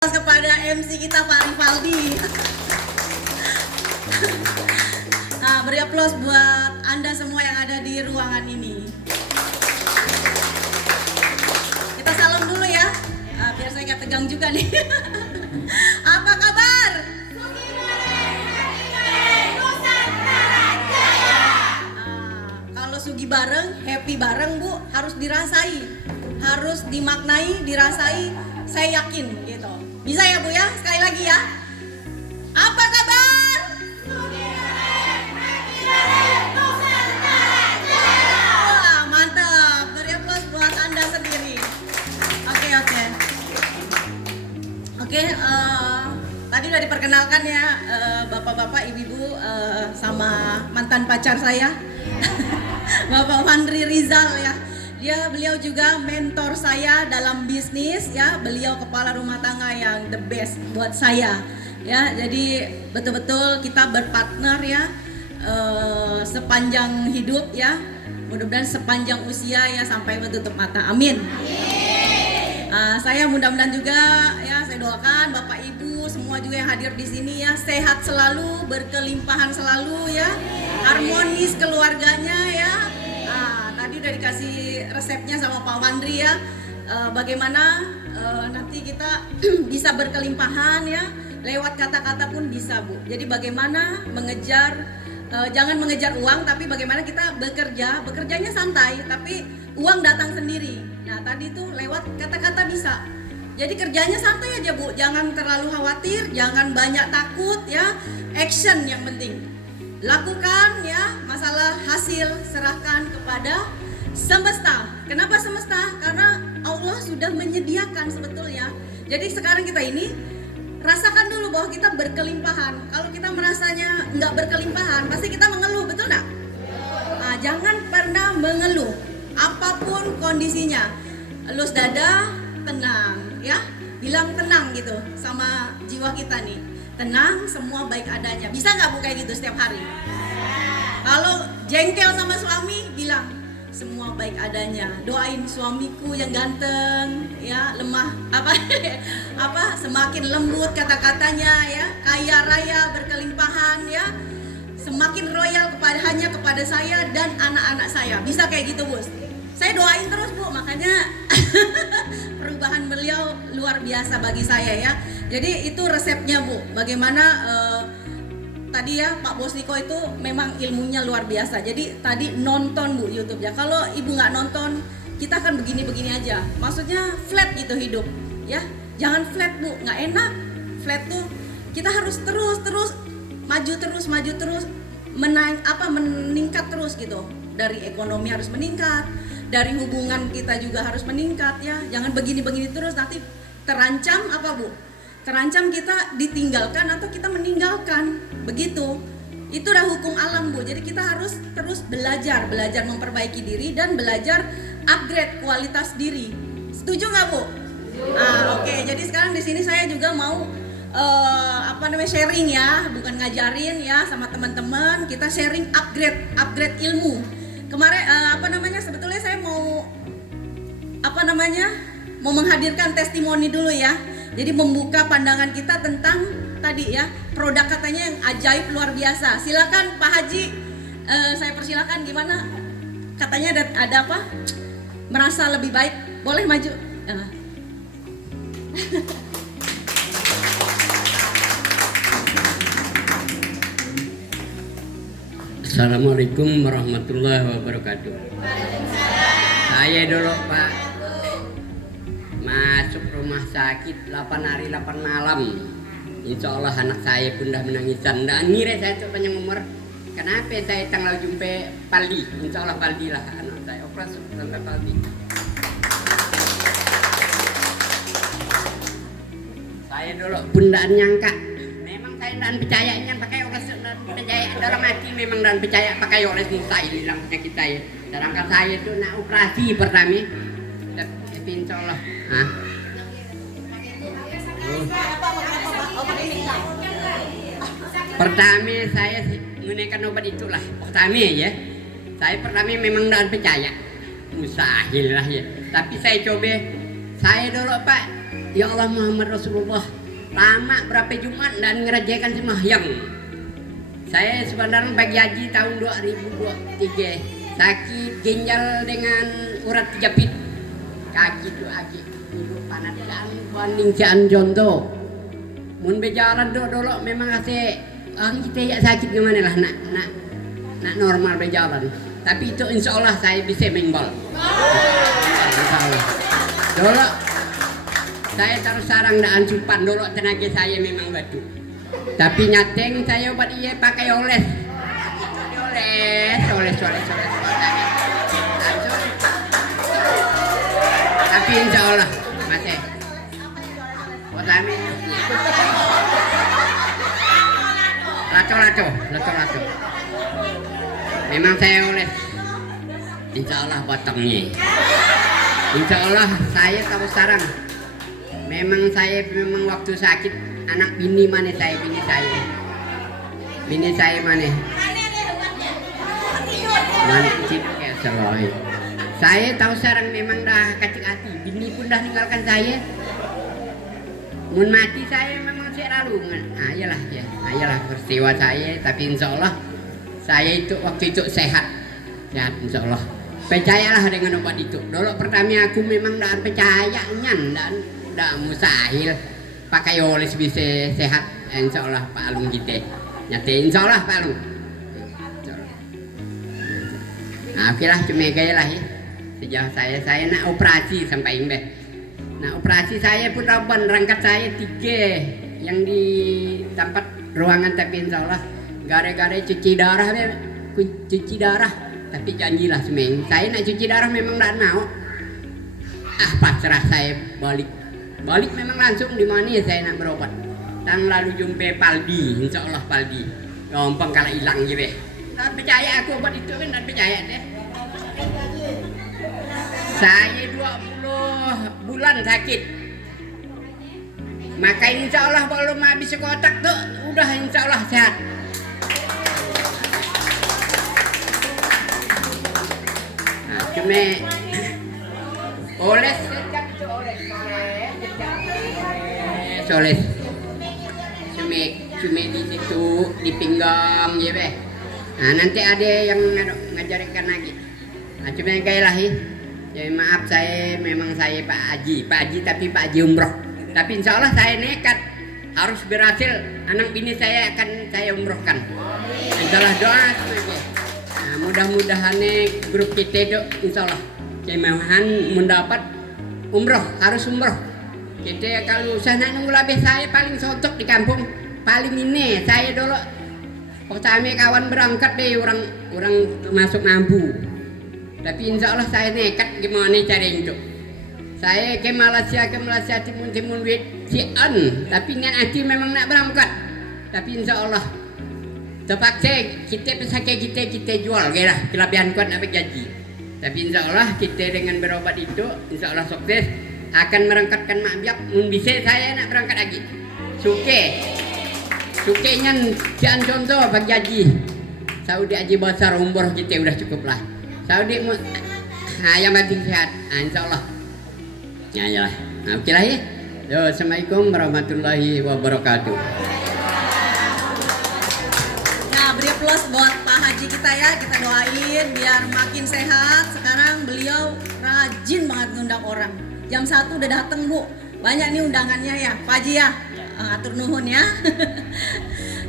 Kepada MC kita Pak Rivaldi. Nah, beri aplaus buat Anda semua yang ada di ruangan ini. Kita salam dulu ya, biar saya nggak tegang juga nih. Apa kabar? Kalau sugi bareng, happy bareng Bu, harus dirasai, harus dimaknai, dirasai. Saya yakin gitu. Bisa ya Bu ya? Sekali lagi ya. Apa kabar? Wah, mantap. Beri aplaus buat Anda sendiri. Oke. Tadi udah diperkenalkan ya bapak-bapak, ibu-ibu sama mantan pacar saya. Bapak Fandri Rizal ya. Beliau juga mentor saya dalam bisnis ya. Beliau kepala rumah tangga yang the best buat saya ya. Jadi betul-betul kita berpartner ya sepanjang hidup ya. Mudah-mudahan sepanjang usia ya sampai menutup mata. Amin. Saya mudah-mudahan juga ya, saya doakan Bapak Ibu semua juga yang hadir di sini ya sehat selalu, berkelimpahan selalu ya, harmonis keluarganya ya. Tadi udah dikasih resepnya sama Pak Wandri ya, bagaimana nanti kita bisa berkelimpahan ya, lewat kata-kata pun bisa Bu. Jadi bagaimana mengejar, jangan mengejar uang, tapi bagaimana kita bekerjanya santai, tapi uang datang sendiri. Nah tadi tuh lewat kata-kata bisa. Jadi kerjanya santai aja Bu, jangan terlalu khawatir, jangan banyak takut ya, action yang penting. Lakukan ya, masalah hasil serahkan kepada semesta. Kenapa semesta? Karena Allah sudah menyediakan sebetulnya. Jadi sekarang kita ini rasakan dulu bahwa kita berkelimpahan. Kalau kita merasanya nggak berkelimpahan, pasti kita mengeluh, betul nggak? Jangan pernah mengeluh, apapun kondisinya. Elus dada, tenang ya. Bilang tenang gitu sama jiwa kita nih. Tenang, semua baik adanya. Bisa nggak Bu kayak gitu setiap hari? Kalau jengkel sama suami, bilang semua baik adanya. Doain suamiku yang ganteng, ya lemah semakin lembut kata-katanya ya, kaya raya berkelimpahan ya, semakin royal hanya kepada saya dan anak-anak saya. Bisa kayak gitu Bos? Saya doain terus Bu, makanya perubahan beliau luar biasa bagi saya ya. Jadi itu resepnya Bu, bagaimana tadi ya Pak Bos Niko itu memang ilmunya luar biasa. Jadi tadi nonton Bu YouTube ya. Kalau Ibu nggak nonton, kita akan begini-begini aja. Maksudnya flat gitu hidup ya. Jangan flat Bu, nggak enak. Flat tuh kita harus terus maju terus meningkat terus gitu. Dari ekonomi harus meningkat, dari hubungan kita juga harus meningkat ya. Jangan begini-begini terus, nanti terancam apa Bu? Terancam kita ditinggalkan atau kita meninggalkan, begitu. Itu udah hukum alam Bu. Jadi kita harus terus belajar memperbaiki diri dan belajar upgrade kualitas diri. Setuju nggak Bu? Oke. Jadi sekarang di sini saya juga mau sharing ya, bukan ngajarin ya sama teman-teman. Kita sharing upgrade ilmu. Kemarin sebetulnya saya mau mau menghadirkan testimoni dulu ya. Jadi membuka pandangan kita tentang tadi ya, produk katanya yang ajaib luar biasa. Silakan Pak Haji, saya persilakan, gimana? Katanya ada apa? Merasa lebih baik, boleh maju. Assalamualaikum warahmatullahi wabarakatuh. Saya dulu Pak masuk rumah sakit 8 hari 8 malam. Insya Allah anak saya pun dah menangisan. Dan ngira saya tuh panjang umur. Kenapa saya tanggal jumpa Paldi? Insya Allah Paldi lah anak saya. Operasi sampai Paldi. Saya dulu pun dah nyangka. Memang saya dan percayanya pakai operasi dan percaya dalam hati memang dan percaya pakai operasi mustahil dalam penyakit saya. Sedangkan saya tuh nak operasi pertama. Tapi insya Allah. Pertama saya menaikkan obat itulah. Pertama ya. Saya pertama memang dan percaya. Mustahil lah ya. Tapi saya coba. Saya dulu Pak ya Allah Muhammad Rasulullah lama berapa Jumat dan ngerjakan sembahyang. Saya sebenarnya pagi haji tahun 2023 sakit ginjal dengan urat kejepit kaki tu aki dulu panas dan banding cian contoh mun berjalan dulu memang ase kita ya sakit gimana lah nak normal berjalan, tapi itu insya Allah saya bisa mengbal. Insya Allah dulu saya terus sarang daan cupan dulu tenaga saya memang batu, tapi nyateng saya obat iya pakai oles. Tapi insya Allah masih otamin lato memang saya oles, insya Allah potongnya. Insya Allah saya tahu sarang memang waktu sakit anak bini mana bini saya mana cip kayak seloi. Saya tahu sarang memang dah kacik hati, bini pun dah tinggalkan saya. Mun mati saya memang selalu ayalah peristiwa saya, tapi insya Allah saya itu waktu itu sehat insya Allah. Percayalah dengan obat itu. Dulu pertama aku memang dah percaya nyan dan dah mustahil pakai oles bisa sehat. Insya Allah Pak Alung kita nyata insya Allah Pak Alung. Nah, oke lah cuma gaya lah ya. Sejauh saya nak operasi sampai ini. Nah operasi saya pun raban rangkat saya 3 yang di tempat ruangan, tapi insya Allah gara-gara cuci darah tapi janjilah semeng saya nak cuci darah memang tak mau. Pasrah saya balik memang langsung di mana ya saya nak berobat. Tang lalu jumpa Paldi, insya Allah Paldi gampang kalau hilang gitu. Tak percaya aku obat itu kan, tak percaya deh. Saya 20 bulan sakit, maka insya Allah belum habis kotak tuh udah insya Allah sehat. Nah, cuma oles cuma di situ di pinggang ya be. Nah nanti ada yang ngajarkan lagi. Nah cuma kayak lah ya maaf saya memang saya Pak Haji tapi Pak Haji umroh. Tapi insya Allah saya nekat harus berhasil, anak bini saya akan saya umrohkan. Insya Allah doa semuanya. Nah, mudah-mudahan grup kita itu insya Allah kemahan mendapat umroh, harus umroh. Kita kalau sana nunggu lebih saya paling sontok di kampung paling ini saya dulu pertama kawan berangkat deh orang masuk mampu. Tapi insya Allah saya nekat gimana cara itu. Saya ke Malaysia timun duit cian, tapi niat hati memang nak berangkat. Tapi insya Allah terpaksa kita jual kira kelebihan kuat nak gaji. Tapi insya Allah kita dengan berobat itu insya Allah sukses akan merangkatkan mak biak. Mun bisa saya nak berangkat lagi. Suke nyan cian contoh bagi haji. Saudi haji besar umroh kita udah cukup lah. Saudi yang penting sehat, insya Allah. Ya, nah, oke lah ya. Assalamualaikum warahmatullahi wabarakatuh. Nah, beri plus buat Pak Haji kita ya, kita doain biar makin sehat. Sekarang beliau rajin banget ngundang orang. Jam 1 udah dateng Bu, banyak nih undangannya ya, Pak Haji ya. Atur nuhun ya.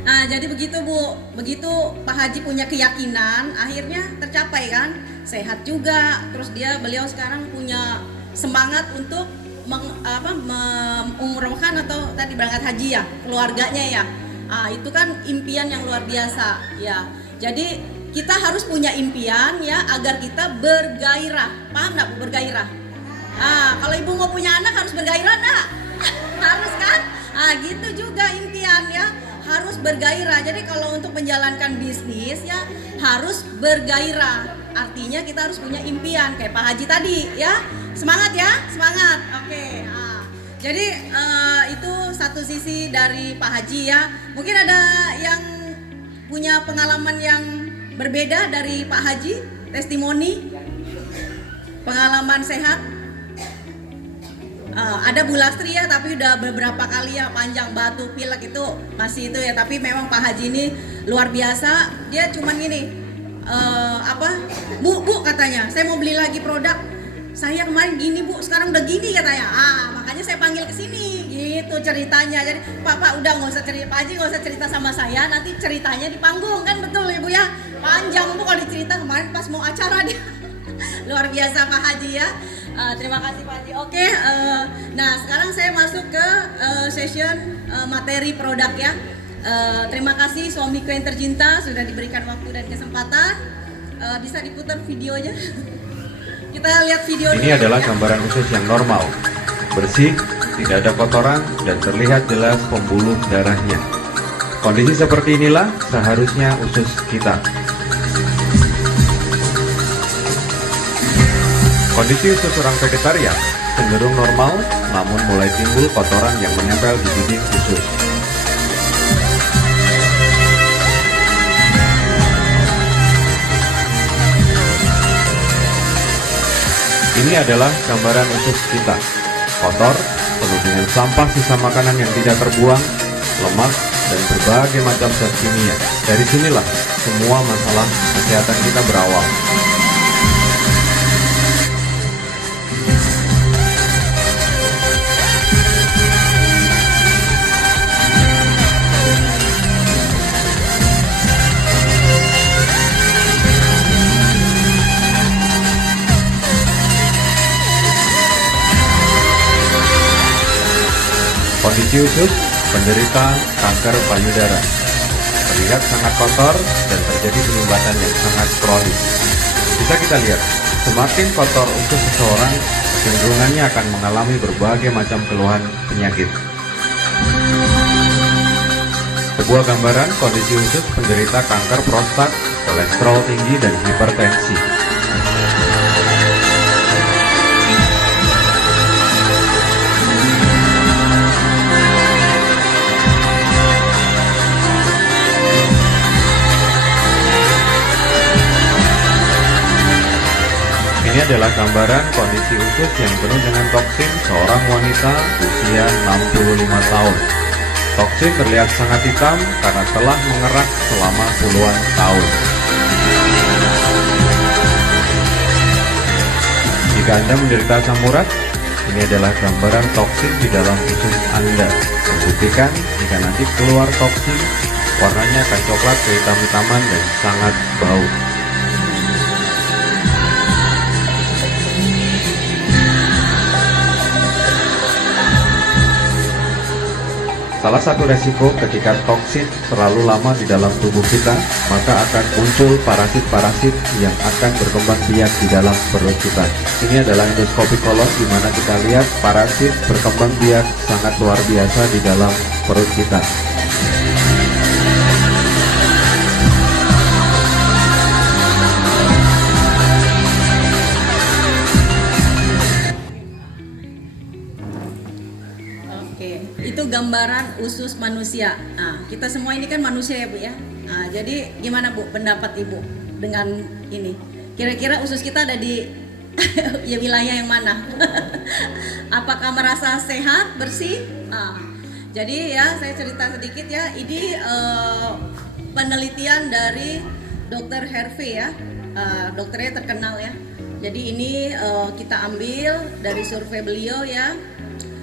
Nah jadi begitu Bu, begitu Pak Haji punya keyakinan akhirnya tercapai kan, sehat juga. Terus beliau sekarang punya semangat untuk mengumrohkan atau tadi berangkat haji ya, keluarganya ya. Itu kan impian yang luar biasa ya. Jadi kita harus punya impian ya agar kita bergairah. Paham nggak Bu bergairah? Kalau ibu mau punya anak harus bergairah nggak? Harus kan? Gitu juga impian ya, harus bergairah. Jadi kalau untuk menjalankan bisnis ya harus bergairah. Artinya kita harus punya impian kayak Pak Haji tadi ya. Semangat ya, semangat. Oke. Jadi itu satu sisi dari Pak Haji ya. Mungkin ada yang punya pengalaman yang berbeda dari Pak Haji, testimoni, pengalaman sehat. Ada Bu Lastri ya, tapi udah beberapa kali ya panjang batuk pilek itu masih itu ya. Tapi memang Pak Haji ini luar biasa. Dia cuman gini, Bu katanya, saya mau beli lagi produk. Saya kemarin gini Bu, sekarang udah gini katanya. Makanya saya panggil ke sini. Gitu ceritanya. Jadi Pak udah nggak usah cerita, Pak Haji nggak usah cerita sama saya. Nanti ceritanya di panggung kan, betul ya Bu ya. Panjang Bu kalau dicerita, kemarin pas mau acara dia. Luar biasa Pak Haji ya. Terima kasih Pak Haji. Oke, nah sekarang saya masuk ke session materi produk ya. Terima kasih suamiku yang tercinta sudah diberikan waktu dan kesempatan. Bisa diputar videonya. Kita lihat video dulu. Ini adalah gambaran usus yang normal, bersih, tidak ada kotoran, dan terlihat jelas pembuluh darahnya. Kondisi seperti inilah seharusnya usus kita. Kondisi usus orang vegetarian cenderung normal, namun mulai timbul kotoran yang menempel di dinding usus. Ini adalah gambaran usus kita. Kotor, penuh dengan sampah sisa makanan yang tidak terbuang, lemak, dan berbagai macam zat kimia. Dari sinilah semua masalah kesehatan kita berawal. Kondisi usus penderita kanker payudara terlihat sangat kotor dan terjadi penyumbatan yang sangat kronis. Bisa kita lihat, semakin kotor usus seseorang, kecenderungannya akan mengalami berbagai macam keluhan penyakit. Sebuah gambaran kondisi usus penderita kanker prostat, kolesterol tinggi, dan hipertensi. Ini adalah gambaran kondisi usus yang penuh dengan toksin seorang wanita usia 65 tahun. Toksin terlihat sangat hitam karena telah mengeras selama puluhan tahun. Jika Anda menderita asam urat, ini adalah gambaran toksin di dalam usus Anda. Membuktikan jika nanti keluar toksin, warnanya akan coklat kehitam-hitaman dan sangat bau. Salah satu resiko ketika toksin terlalu lama di dalam tubuh kita, maka akan muncul parasit-parasit yang akan berkembang biak di dalam perut kita. Ini adalah endoskopi kolon di mana kita lihat parasit berkembang biak sangat luar biasa di dalam perut kita. Itu gambaran usus manusia. Kita semua ini kan manusia ya Bu ya. Jadi gimana Bu pendapat Ibu dengan ini? Kira-kira usus kita ada di ya wilayah yang mana? Apakah merasa sehat, bersih? Jadi ya saya cerita sedikit ya. Ini penelitian dari Dr. Hervey ya. Dokternya terkenal ya. Jadi ini kita ambil dari survei beliau ya.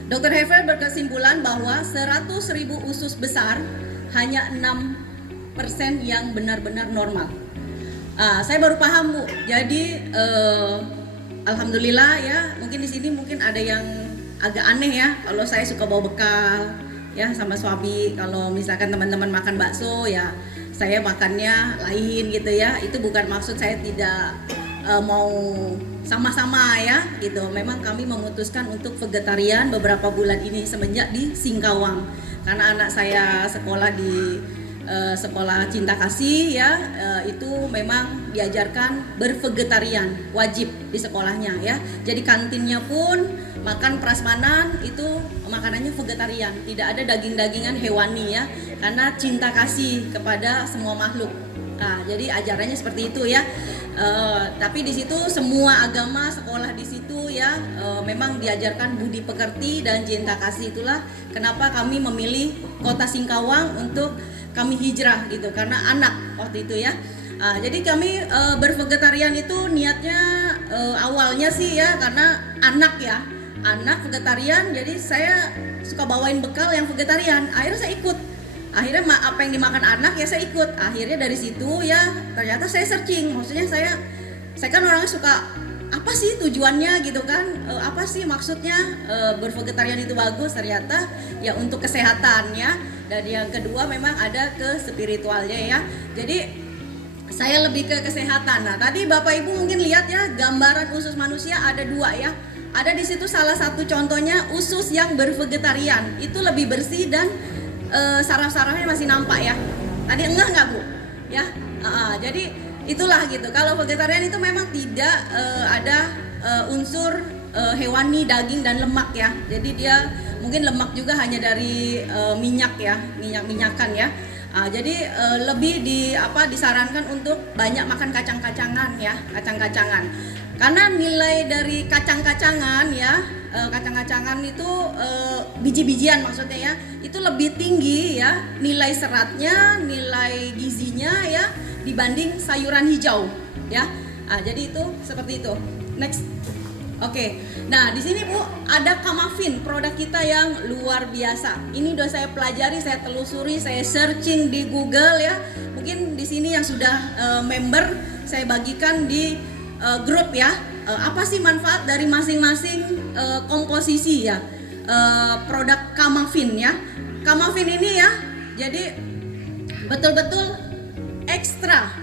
Dr. Hervey berkesimpulan bahwa 100.000 usus besar hanya 6% yang benar-benar normal. Saya baru paham Bu. Jadi alhamdulillah ya, mungkin di sini mungkin ada yang agak aneh ya. Kalau saya suka bawa bekal ya sama suami. Kalau misalkan teman-teman makan bakso ya, saya makannya lain gitu ya. Itu bukan maksud saya tidak mau sama-sama ya gitu. Memang kami memutuskan untuk vegetarian beberapa bulan ini semenjak di Singkawang karena anak saya sekolah di sekolah Cinta Kasih ya, itu memang diajarkan bervegetarian wajib di sekolahnya ya. Jadi kantinnya pun makan prasmanan itu makanannya vegetarian, tidak ada daging-dagingan hewani ya, karena cinta kasih kepada semua makhluk Nah, jadi ajarannya seperti itu ya. Tapi di situ semua agama sekolah di situ ya, memang diajarkan budi pekerti dan cinta kasih. Itulah kenapa kami memilih kota Singkawang untuk kami hijrah gitu, karena anak waktu itu ya. Jadi kami bervegetarian itu niatnya awalnya sih ya karena anak ya, anak vegetarian. Jadi saya suka bawain bekal yang vegetarian. Akhirnya saya ikut. Akhirnya apa yang dimakan anak ya saya ikut. Akhirnya dari situ ya ternyata saya searching. Maksudnya saya kan orangnya suka apa sih tujuannya gitu kan, apa sih maksudnya bervegetarian itu bagus. Ternyata ya untuk kesehatan ya. Dan yang kedua memang ada ke spiritualnya ya. Jadi saya lebih ke kesehatan. Nah tadi Bapak Ibu mungkin lihat ya gambaran usus manusia ada 2 ya. Ada di situ salah satu contohnya usus yang bervegetarian. Itu lebih bersih dan saraf-sarafnya masih nampak ya. Tadi enggak Bu? Ya. Jadi itulah gitu. Kalau vegetarian itu memang tidak ada unsur hewani, daging dan lemak ya. Jadi dia mungkin lemak juga hanya dari minyak ya, minyak-minyakan ya. Jadi lebih disarankan untuk banyak makan kacang-kacangan ya, kacang-kacangan. Karena nilai dari kacang-kacangan ya, kacang-kacangan itu biji-bijian maksudnya ya, itu lebih tinggi ya nilai seratnya, nilai gizinya ya dibanding sayuran hijau ya. Jadi itu seperti itu. Next. Oke. Nah, di sini Bu ada Kamafin, produk kita yang luar biasa. Ini udah saya pelajari, saya telusuri, saya searching di Google ya. Mungkin di sini yang sudah member saya bagikan di grup ya. Apa sih manfaat dari masing-masing komposisi ya produk Kamafin ya. Kamafin ini ya jadi betul-betul ekstra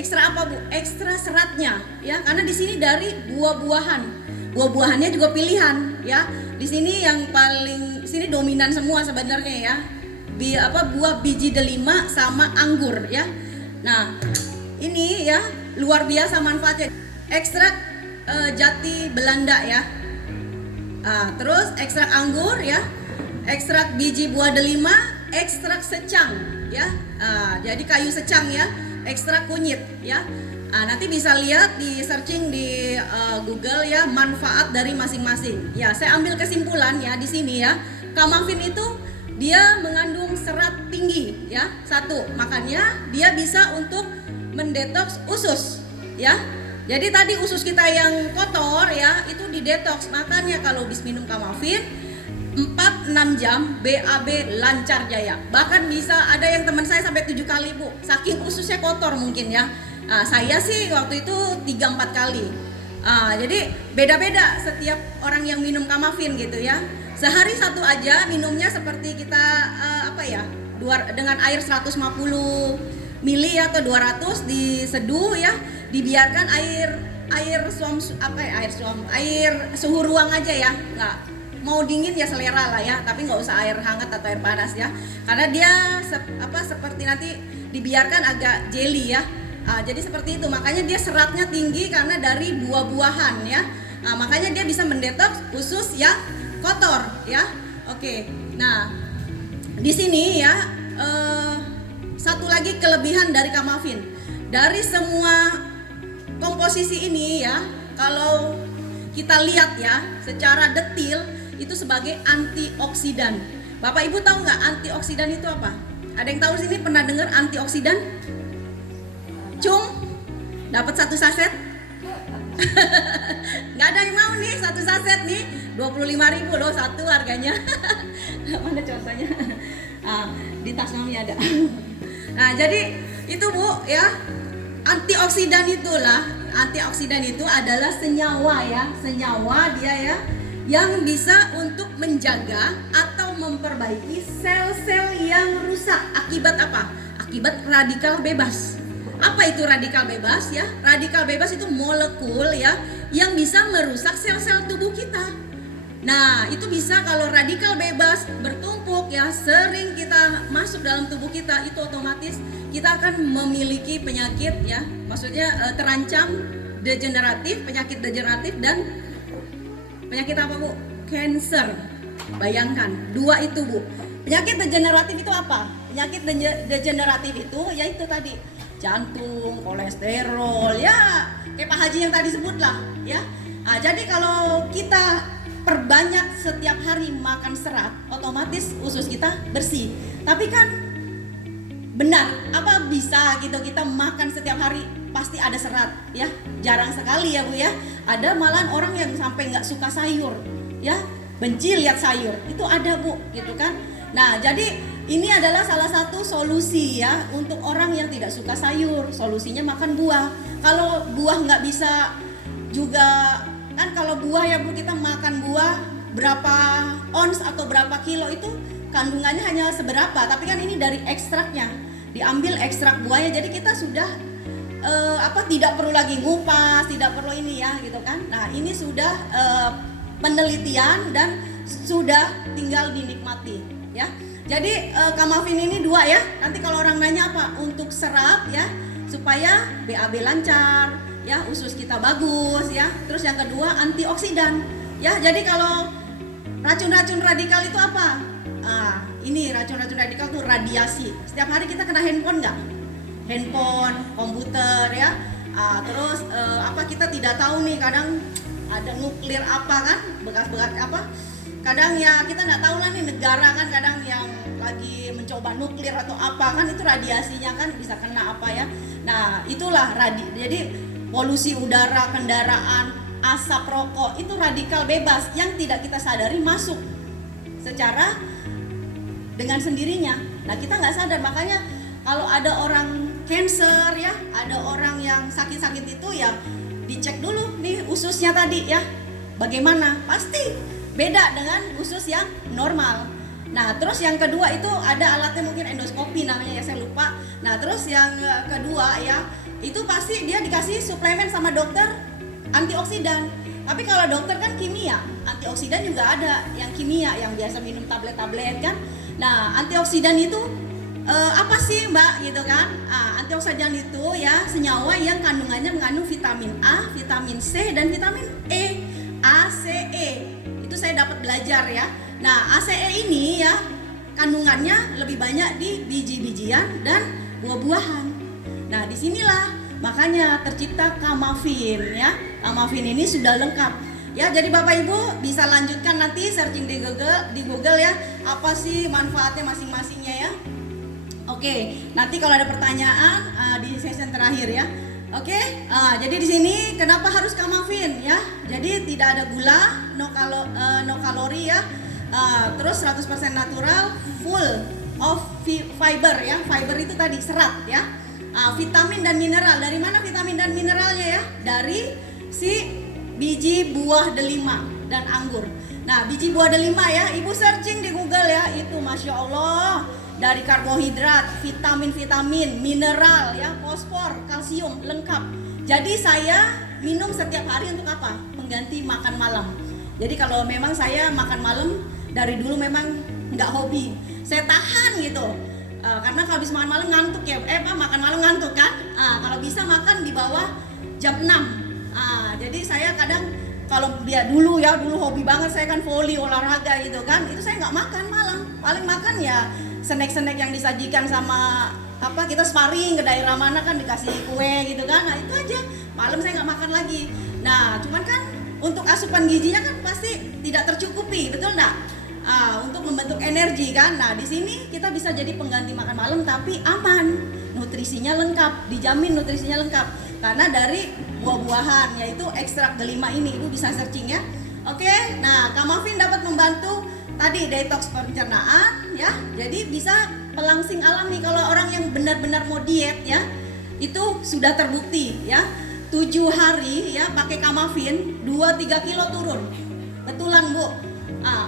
apa Bu? Ekstra seratnya ya, karena di sini dari buah-buahannya juga pilihan ya. Di sini yang paling sini dominan semua sebenarnya ya, buah biji delima sama anggur ya. Nah ini ya luar biasa manfaatnya. Ekstrak jati Belanda ya. Terus ekstrak anggur ya, ekstrak biji buah delima, ekstrak secang ya. Jadi kayu secang ya, ekstrak kunyit ya. Nanti bisa lihat di searching di Google ya manfaat dari masing-masing. Ya, saya ambil kesimpulan ya di sini ya. Kamafin itu dia mengandung serat tinggi ya. 1, makanya dia bisa untuk mendetoks usus ya. Jadi tadi usus kita yang kotor ya itu didetoks. Makanya kalau habis minum Kamafin 4-6 jam BAB lancar jaya. Bahkan bisa ada yang teman saya sampai 7 kali Bu. Saking ususnya kotor mungkin ya. Saya sih waktu itu 3-4 kali. Jadi beda-beda setiap orang yang minum Kamafin gitu ya. Sehari 1 aja minumnya seperti kita dengan air 150 mili atau 200 diseduh ya, dibiarkan air suhu ruang aja ya, nggak mau dingin ya selera lah ya, tapi nggak usah air hangat atau air panas ya, karena dia seperti nanti dibiarkan agak jelly ya. Jadi seperti itu, makanya dia seratnya tinggi karena dari buah-buahan ya. Makanya dia bisa mendetoks usus yang kotor ya. Oke, nah di sini ya satu lagi kelebihan dari Kamafin. Dari semua komposisi ini ya, kalau kita lihat ya secara detil itu sebagai antioksidan. Bapak Ibu tahu nggak antioksidan itu apa? Ada yang tahu sini pernah dengar antioksidan? Cung, dapat 1 saset? Nggak ada yang mau nih 1 saset nih, 25.000 loh satu harganya. Mana contohnya? Di tas kami ada. Nah jadi itu Bu ya, antioksidan itu adalah senyawa ya, senyawa dia ya yang bisa untuk menjaga atau memperbaiki sel-sel yang rusak akibat apa? Akibat radikal bebas. Apa itu radikal bebas ya? Radikal bebas itu molekul ya yang bisa merusak sel-sel tubuh kita. Nah, itu bisa kalau radikal bebas bertumpuk ya, sering kita masuk dalam tubuh kita, itu otomatis kita akan memiliki penyakit ya. Maksudnya terancam penyakit degeneratif dan penyakit apa Bu? Cancer. Bayangkan, 2 itu Bu. Penyakit degeneratif itu apa? Penyakit degeneratif itu yaitu tadi jantung, kolesterol, ya kayak Pak Haji yang tadi sebut lah, ya. Nah, jadi kalau kita perbanyak setiap hari makan serat, otomatis usus kita bersih. Tapi kan benar, apa bisa gitu kita makan setiap hari pasti ada serat, ya? Jarang sekali ya Bu ya. Ada malahan orang yang sampai nggak suka sayur, ya, benci lihat sayur, itu ada Bu, gitu kan? Nah, jadi ini adalah salah satu solusi ya untuk orang yang tidak suka sayur. Solusinya makan buah. Kalau buah nggak bisa juga, kan kalau buah ya Bu, kita makan buah berapa ons atau berapa kilo itu kandungannya hanya seberapa. Tapi kan ini dari ekstraknya, diambil ekstrak buahnya. Jadi kita sudah tidak perlu lagi ngupas, tidak perlu ini ya gitu kan. Nah, ini sudah penelitian dan sudah tinggal dinikmati ya. Jadi Kamafin ini 2 ya. Nanti kalau orang nanya apa? Untuk serat ya, supaya BAB lancar, ya, usus kita bagus ya. Terus yang kedua antioksidan. Ya, jadi kalau racun-racun radikal itu apa? Ini racun-racun radikal itu radiasi. Setiap hari kita kena handphone nggak? Handphone, komputer ya. Terus kita tidak tahu nih, kadang ada nuklir apa kan, bekas-bekas apa. Kadang ya kita nggak tahu lah nih negara kan, kadang yang lagi mencoba nuklir atau apa kan, itu radiasinya kan bisa kena apa ya. Nah itulah jadi polusi udara, kendaraan, asap rokok itu radikal bebas yang tidak kita sadari masuk secara dengan sendirinya. Nah kita nggak sadar, makanya kalau ada orang cancer ya, ada orang yang sakit-sakit itu ya dicek dulu nih ususnya tadi ya, bagaimana, pasti beda dengan usus yang normal. Nah terus yang kedua itu ada alatnya, mungkin endoskopi namanya ya, saya lupa. Nah terus yang kedua ya, itu pasti dia dikasih suplemen sama dokter antioksidan. Tapi kalau dokter kan kimia, antioksidan juga ada yang kimia, yang biasa minum tablet-tablet kan. Nah antioksidan itu apa sih Mbak gitu kan? Antioksidan itu ya senyawa yang kandungannya mengandung vitamin A, vitamin C dan vitamin E. ACE itu saya dapat belajar ya. Nah ACE ini ya kandungannya lebih banyak di biji-bijian dan buah-buahan. Nah disinilah makanya tercipta Kamafin ya. Kamafin ini sudah lengkap ya. Jadi Bapak Ibu bisa lanjutkan nanti searching di Google ya, apa sih manfaatnya masing-masingnya ya. Oke, nanti kalau ada pertanyaan di session terakhir ya. Oke, jadi di sini kenapa harus Kamafin ya? Jadi tidak ada gula, no kalori ya. Terus 100% natural, full of fiber ya. Fiber itu tadi serat ya. Vitamin dan mineral. Dari mana vitamin dan mineralnya ya? Dari si biji buah delima dan anggur. Nah, biji buah delima ya, Ibu searching di Google ya, itu Masya Allah. Dari karbohidrat, vitamin, mineral ya, fosfor, kalsium, lengkap. Jadi saya minum setiap hari untuk apa? Pengganti makan malam. Jadi kalau memang saya makan malam dari dulu memang nggak hobi, saya tahan gitu. Karena kalau habis makan malam ngantuk ya, makan malam ngantuk kan. Kalau bisa makan di bawah jam 6. Jadi saya kadang kalau dia dulu hobi banget saya kan volley, olahraga gitu kan, itu saya nggak makan malam. Paling makan ya snack-snack yang disajikan sama kita sparring ke daerah mana kan dikasih kue gitu kan. Nah itu aja, malam saya nggak makan lagi. Nah cuman kan untuk asupan gizinya kan pasti tidak tercukupi, betul nggak? Untuk membentuk energi kan. Nah di sini kita bisa jadi pengganti makan malam tapi aman, nutrisinya lengkap, dijamin nutrisinya lengkap karena dari buah-buahan, yaitu ekstrak delima ini. Ibu bisa searching ya. Oke, nah Kamafin dapat membantu tadi detox pencernaan ya, jadi bisa pelangsing alami. Kalau orang yang benar-benar mau diet ya, itu sudah terbukti ya, 7 hari ya pakai Kamafin 2-3 kilo turun. Betulan Bu.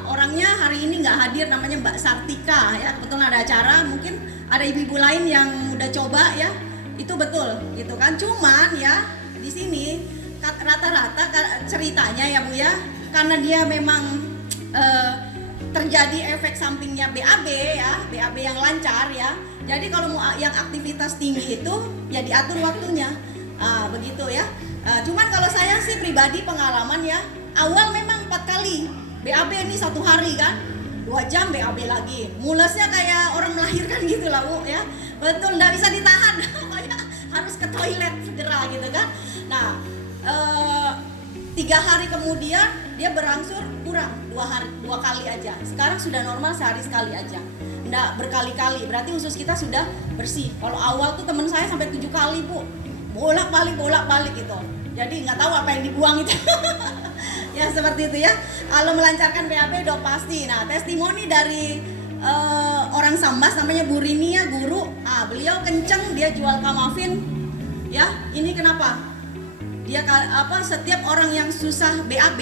Orangnya hari ini nggak hadir, namanya Mbak Sartika ya, kebetulan ada acara, mungkin ada ibu-ibu lain yang udah coba ya, itu betul gitu kan. Cuman ya di sini rata-rata ceritanya ya Bu ya, karena dia memang terjadi efek sampingnya BAB ya, BAB yang lancar ya. Jadi kalau mau yang aktivitas tinggi itu ya diatur waktunya, begitu ya. Cuman kalau saya sih pribadi pengalaman ya, awal memang 4 kali BAB ini 1 hari kan, 2 2 jam BAB lagi. Mulusnya kayak orang melahirkan gitu lah Bu ya. Betul, nggak bisa ditahan. Pokoknya harus ke toilet segera gitu kan. Nah 3 hari kemudian dia berangsur kurang 2 kali aja. Sekarang sudah normal sehari sekali aja. Nggak berkali-kali, berarti usus kita sudah bersih. Kalau awal tuh teman saya sampai 7 kali Bu, bolak-balik gitu. Jadi nggak tahu apa yang dibuang itu. Ya seperti itu ya. Kalau melancarkan BAB udah pasti. Nah testimoni dari orang Sambas namanya Bu Rini ya, guru. Beliau kenceng, dia jual Kamafin. Ya ini kenapa? Dia setiap orang yang susah BAB,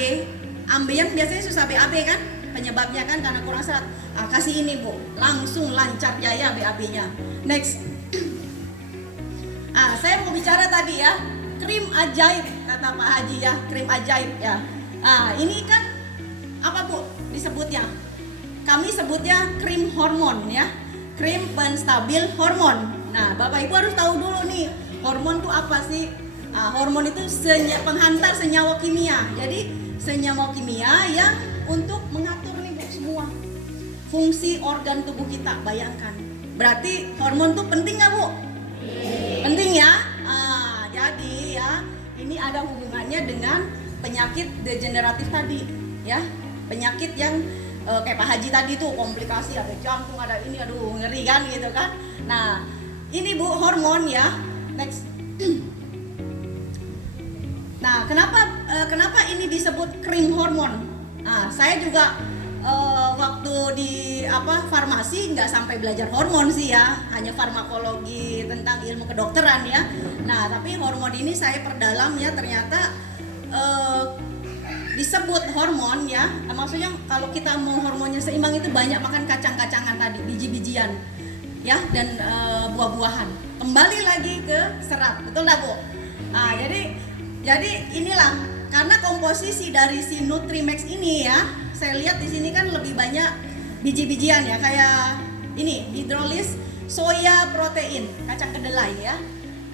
ambeien biasanya susah BAB kan? Penyebabnya kan karena kurang serat. Kasih ini Bu, langsung lancar jaya BAB-nya. Next. Saya mau bicara tadi ya, krim ajaib kata Pak Haji ya, krim ajaib ya. Ini kan apa Bu disebutnya? Kami sebutnya krim hormon ya, krim penstabil hormon. Nah Bapak Ibu harus tahu dulu nih, hormon itu apa sih? Hormon itu penghantar senyawa kimia. Jadi senyawa kimia yang untuk mengatur nih Bu semua fungsi organ tubuh kita. Bayangkan, berarti hormon tuh penting nggak Bu? Penting ya. Jadi ya ini ada hubungannya dengan penyakit degeneratif tadi ya, penyakit yang kayak Pak Haji tadi tuh komplikasi, ada jantung, ada ini, aduh ngeri kan gitu kan. Nah ini Bu hormon ya. Next. Nah kenapa ini disebut krim hormon? Saya juga waktu di farmasi nggak sampai belajar hormon sih ya, hanya farmakologi tentang ilmu kedokteran ya. Nah tapi hormon ini saya perdalam ya, ternyata disebut hormon ya, maksudnya kalau kita mau hormonnya seimbang itu banyak makan kacang-kacangan tadi, biji-bijian ya, dan buah-buahan. Kembali lagi ke serat, betul nggak Bu? Jadi inilah karena komposisi dari si Nutrimax ini ya, saya lihat di sini kan lebih banyak biji-bijian ya, kayak ini hidrolis soya protein, kacang kedelai ya.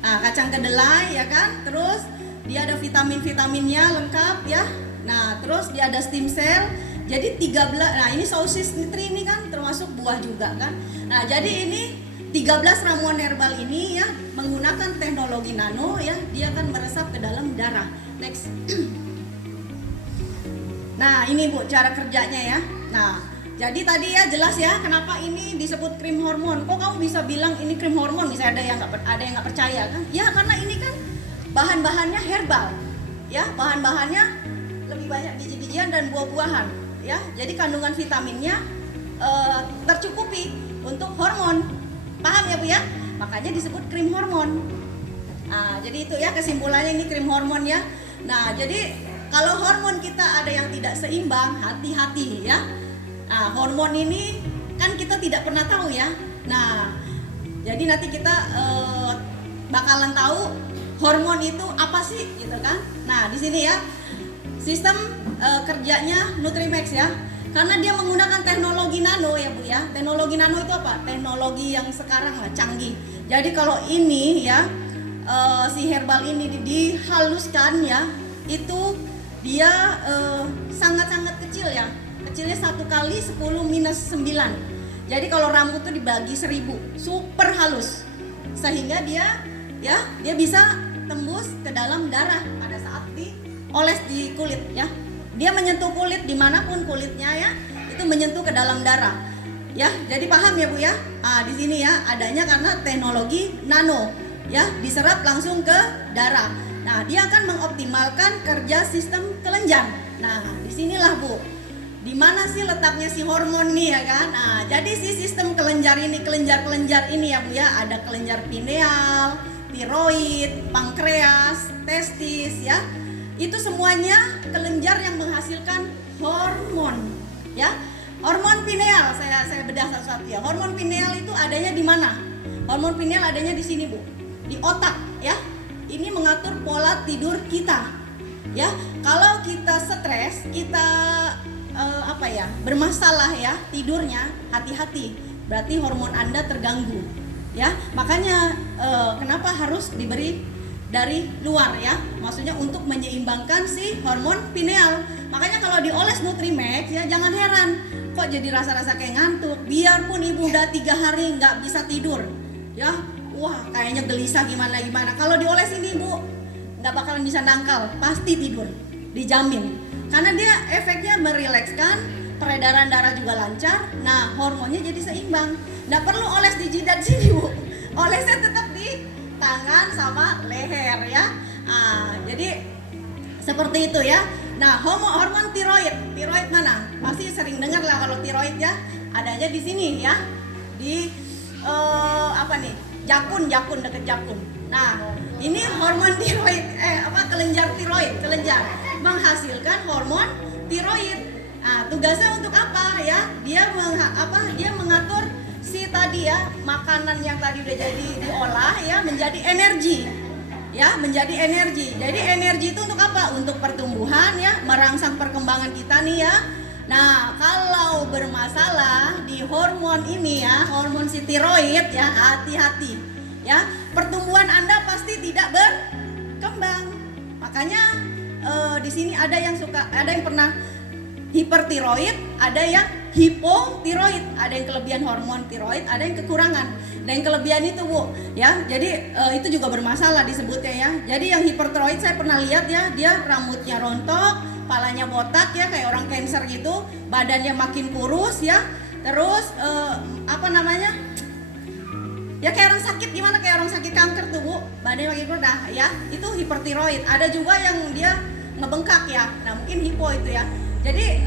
Kacang kedelai ya kan, terus dia ada vitamin-vitaminnya lengkap ya. Nah, terus dia ada stem cell. Jadi 13. Nah, ini sosis nitri ini kan termasuk buah juga kan. Nah, jadi ini 13 ramuan herbal ini ya menggunakan teknologi nano ya, dia akan meresap ke dalam darah. Next. Nah, ini Bu cara kerjanya ya. Nah, jadi tadi ya jelas ya kenapa ini disebut krim hormon. Kok kamu bisa bilang ini krim hormon? Misalnya ada yang nggak percaya kan? Ya karena ini kan bahan-bahannya herbal, ya bahan-bahannya lebih banyak biji-bijian dan buah-buahan, ya. Jadi kandungan vitaminnya tercukupi untuk hormon, paham ya Bu ya? Makanya disebut krim hormon. Jadi itu ya kesimpulannya, ini krim hormon ya. Nah jadi kalau hormon kita ada yang tidak seimbang, hati-hati ya. Hormon ini kan kita tidak pernah tahu ya. Nah jadi nanti kita bakalan tahu hormon itu apa sih gitu kan. Nah di sini ya sistem kerjanya Nutrimax ya, karena dia menggunakan teknologi nano ya Bu ya. Teknologi nano itu apa? Teknologi yang sekarang lah canggih. Jadi kalau ini ya si herbal ini dihaluskan ya, itu dia sangat-sangat kecil ya, kecilnya 1 kali 10 minus 9. Jadi kalau rambut tuh dibagi 1000, super halus, sehingga dia bisa tembus ke dalam darah pada saat dioles di kulit ya. Dia menyentuh kulit dimanapun kulitnya ya, itu menyentuh ke dalam darah ya. Jadi paham ya Bu ya. Di sini ya adanya karena teknologi nano ya, diserap langsung ke darah. Nah dia akan mengoptimalkan kerja sistem kelenjar. Nah disinilah Bu, di mana sih letaknya si hormon nih ya kan. Nah jadi si sistem kelenjar ini ya Bu ya, ada kelenjar pineal, tiroid, pankreas, testis ya. Itu semuanya kelenjar yang menghasilkan hormon ya. Hormon pineal saya bedah satu-satu ya. Hormon pineal itu adanya di mana? Hormon pineal adanya di sini Bu, di otak ya. Ini mengatur pola tidur kita ya. Kalau kita stres, kita bermasalah ya tidurnya, hati-hati, berarti hormon Anda terganggu ya. Makanya kenapa harus diberi dari luar ya, maksudnya untuk menyeimbangkan si hormon pineal. Makanya kalau dioles Nutrimax ya jangan heran, kok jadi rasa-rasa kayak ngantuk. Biarpun ibu udah 3 hari nggak bisa tidur, ya, wah kayaknya gelisah gimana. Kalau dioles ini ibu nggak bakalan bisa nangkal, pasti tidur, dijamin. Karena dia efeknya merilekskan, peredaran darah juga lancar. Nah hormonnya jadi seimbang. Nggak perlu oles di jidat sini bu, olesnya tetap di tangan sama leher ya. Jadi seperti itu ya. Nah, hormon tiroid mana? Pasti sering dengar lah kalau tiroid ya. Adanya di sini ya. Di jakun deket jakun. Nah, ini hormon tiroid kelenjar tiroid, menghasilkan hormon tiroid. Nah, tugasnya untuk apa ya? Dia mengatur si tadi ya, makanan yang tadi udah jadi diolah ya menjadi energi. Ya, menjadi energi. Jadi energi itu untuk apa? Untuk pertumbuhan ya, merangsang perkembangan kita nih ya. Nah, kalau bermasalah di hormon ini ya, hormon si tiroid ya, hati-hati ya. Pertumbuhan Anda pasti tidak berkembang. Makanya di sini ada yang pernah hipertiroid, ada yang hipotiroid, ada yang kelebihan hormon tiroid, ada yang kekurangan. Dan yang kelebihan itu bu, ya, jadi itu juga bermasalah disebutnya ya. Jadi yang hipertiroid saya pernah lihat ya, dia rambutnya rontok, kepalanya botak ya, kayak orang cancer gitu, badannya makin kurus ya, terus ya kayak orang sakit gimana, kayak orang sakit kanker tuh bu, badannya makin kurus, nah ya, itu hipertiroid. Ada juga yang dia ngebengkak ya, nah mungkin hipo itu ya. Jadi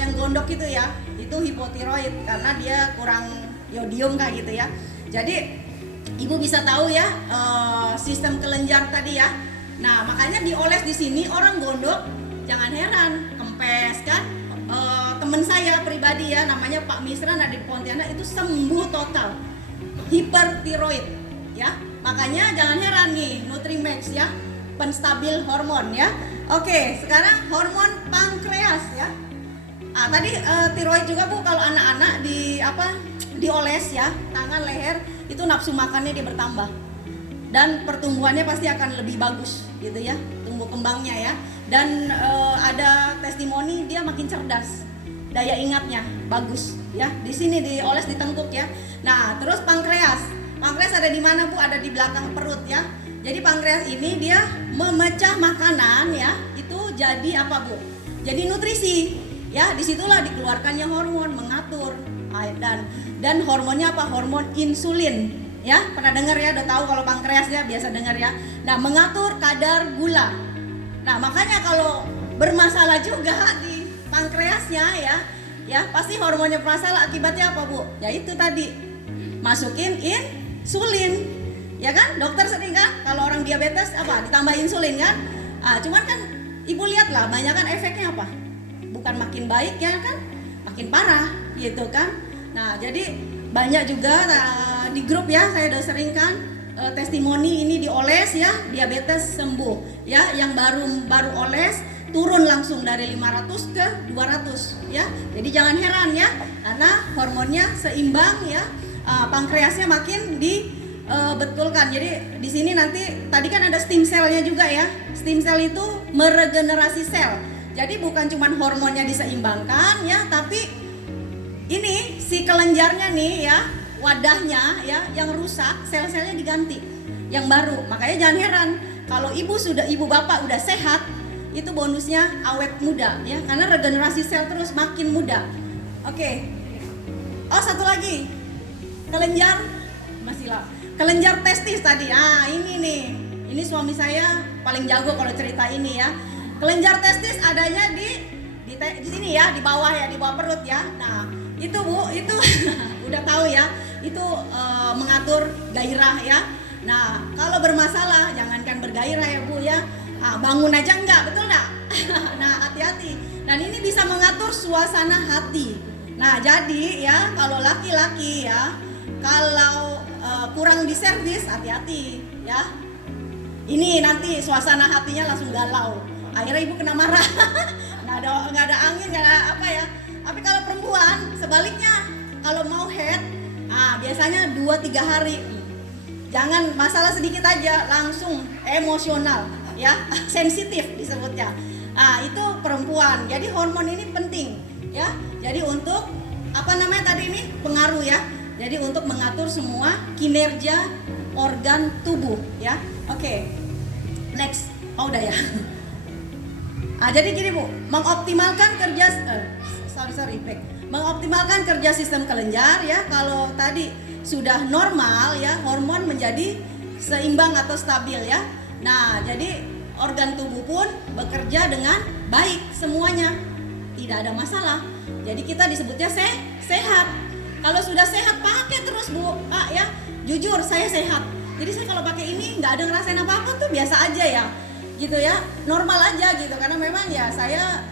yang gondok itu ya, itu hipotiroid karena dia kurang yodium kayak gitu ya. Jadi ibu bisa tahu ya sistem kelenjar tadi ya. Nah makanya dioles di sini orang gondok, jangan heran, kempes kan. Temen saya pribadi ya, namanya Pak Misran, ada di Pontianak, itu sembuh total hipertiroid ya. Makanya jangan heran nih, Nutrimax ya, penstabil hormon ya. Oke, sekarang hormon pankreas ya. Tadi tiroid juga bu, kalau anak-anak dioles ya, tangan, leher, itu nafsu makannya dia bertambah dan pertumbuhannya pasti akan lebih bagus gitu ya, tumbuh kembangnya ya. Dan ada testimoni dia makin cerdas, daya ingatnya bagus ya. Di sini dioles di tengkuk ya. Nah terus pankreas ada di mana bu? Ada di belakang perut ya. Jadi pankreas ini dia memecah makanan ya, itu jadi apa bu? Jadi nutrisi ya. Disitulah dikeluarkannya hormon, mengatur dan hormonnya apa? Hormon insulin ya. Pernah dengar ya? Udah tahu kalau pankreas ya, biasa dengar ya. Nah mengatur kadar gula. Nah makanya kalau bermasalah juga di pankreasnya ya pasti hormonnya bermasalah. Akibatnya apa bu? Ya itu tadi, masukin insulin ya kan. Dokter sering kan kalau orang diabetes ditambah insulin kan. Cuman kan ibu lihat lah, banyak kan efeknya apa? Bukan makin baik ya kan, makin parah gitu kan. Nah jadi banyak juga di grup ya, saya udah sering kan testimoni ini dioles ya, diabetes sembuh ya. Yang baru oles turun langsung dari 500 ke 200 ya. Jadi jangan heran ya, karena hormonnya seimbang ya. Pankreasnya makin dibetulkan. Jadi di sini nanti tadi kan ada stem cell-nya juga ya. Stem cell itu meregenerasi sel. Jadi bukan cuma hormonnya diseimbangkan ya, tapi ini si kelenjarnya nih ya, wadahnya ya yang rusak, sel-selnya diganti yang baru. Makanya jangan heran kalau ibu bapak udah sehat, itu bonusnya awet muda ya, karena regenerasi sel terus makin muda. Oke. Oh satu lagi, kelenjar testis tadi. Ini nih, ini suami saya paling jago kalau cerita ini ya. Kelenjar testis adanya di sini ya, di bawah ya, di bawah perut ya. Nah itu bu, itu udah tahu ya, itu mengatur gairah ya. Nah kalau bermasalah jangankan bergairah ya bu ya, bangun aja enggak, betul enggak? Nah hati-hati. Dan ini bisa mengatur suasana hati. Nah jadi ya kalau laki-laki ya, kalau kurang diservis hati-hati ya. Ini nanti suasana hatinya langsung galau. Akhirnya ibu kena marah. nggak ada angin, nggak ada apa ya. Tapi kalau perempuan sebaliknya, kalau mau head, biasanya 2-3 hari. Jangan masalah sedikit aja langsung emosional ya, sensitif disebutnya. Itu perempuan. Jadi hormon ini penting ya. Jadi untuk apa namanya tadi ini? Pengaruh ya. Jadi untuk mengatur semua kinerja organ tubuh ya. Oke. Next. Oh udah ya. Jadi gini Bu, mengoptimalkan kerja back. Mengoptimalkan kerja sistem kelenjar ya. Kalau tadi sudah normal ya, hormon menjadi seimbang atau stabil ya. Nah, jadi organ tubuh pun bekerja dengan baik semuanya. Tidak ada masalah. Jadi kita disebutnya sehat. Kalau sudah sehat pakai terus Bu, Pak ya. Jujur saya sehat. Jadi saya kalau pakai ini nggak ada ngerasain apa-apa tuh biasa aja ya. Gitu ya, normal aja gitu, karena memang ya saya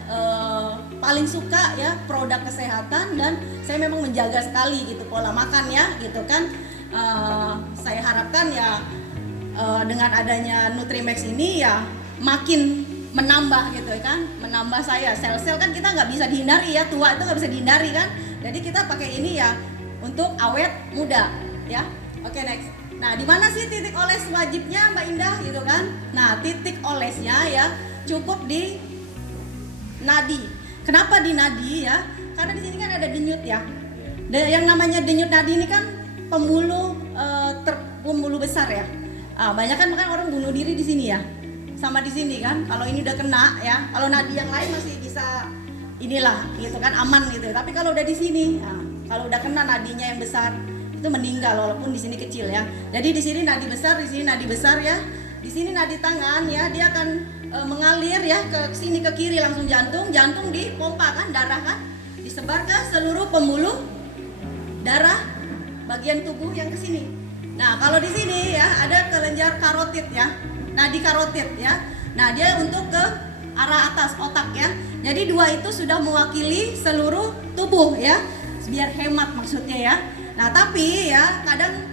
paling suka ya produk kesehatan dan saya memang menjaga sekali gitu pola makan ya gitu kan. Saya harapkan ya dengan adanya Nutrimax ini ya makin menambah gitu kan, menambah saya sel-sel kan kita nggak bisa dihindari ya, tua itu nggak bisa dihindari kan, jadi kita pakai ini ya untuk awet muda ya. Oke, next. Nah, di mana sih titik oles wajibnya Mbak Indah gitu kan? Nah, titik olesnya ya cukup di nadi. Kenapa di nadi ya? Karena di sini kan ada denyut ya. Yang namanya denyut nadi ini kan pembuluh pembuluh besar ya. Banyak kan orang bunuh diri di sini ya. Sama di sini kan. Kalau ini udah kena ya. Kalau nadi yang lain masih bisa inilah gitu kan, aman gitu. Tapi kalau udah di sini, kalau udah kena nadinya yang besar itu meninggal walaupun di sini kecil ya. Jadi di sini nadi besar, di sini nadi besar ya. Di sini nadi tangan ya, dia akan mengalir ya ke sini ke kiri langsung jantung dipompa kan, darah kan disebar ke seluruh pembuluh darah bagian tubuh yang ke sini. Nah, kalau di sini ya ada kelenjar karotid ya. Nadi karotid ya. Nah, dia untuk ke arah atas otak ya. Jadi dua itu sudah mewakili seluruh tubuh ya. Biar hemat maksudnya ya. Nah tapi ya kadang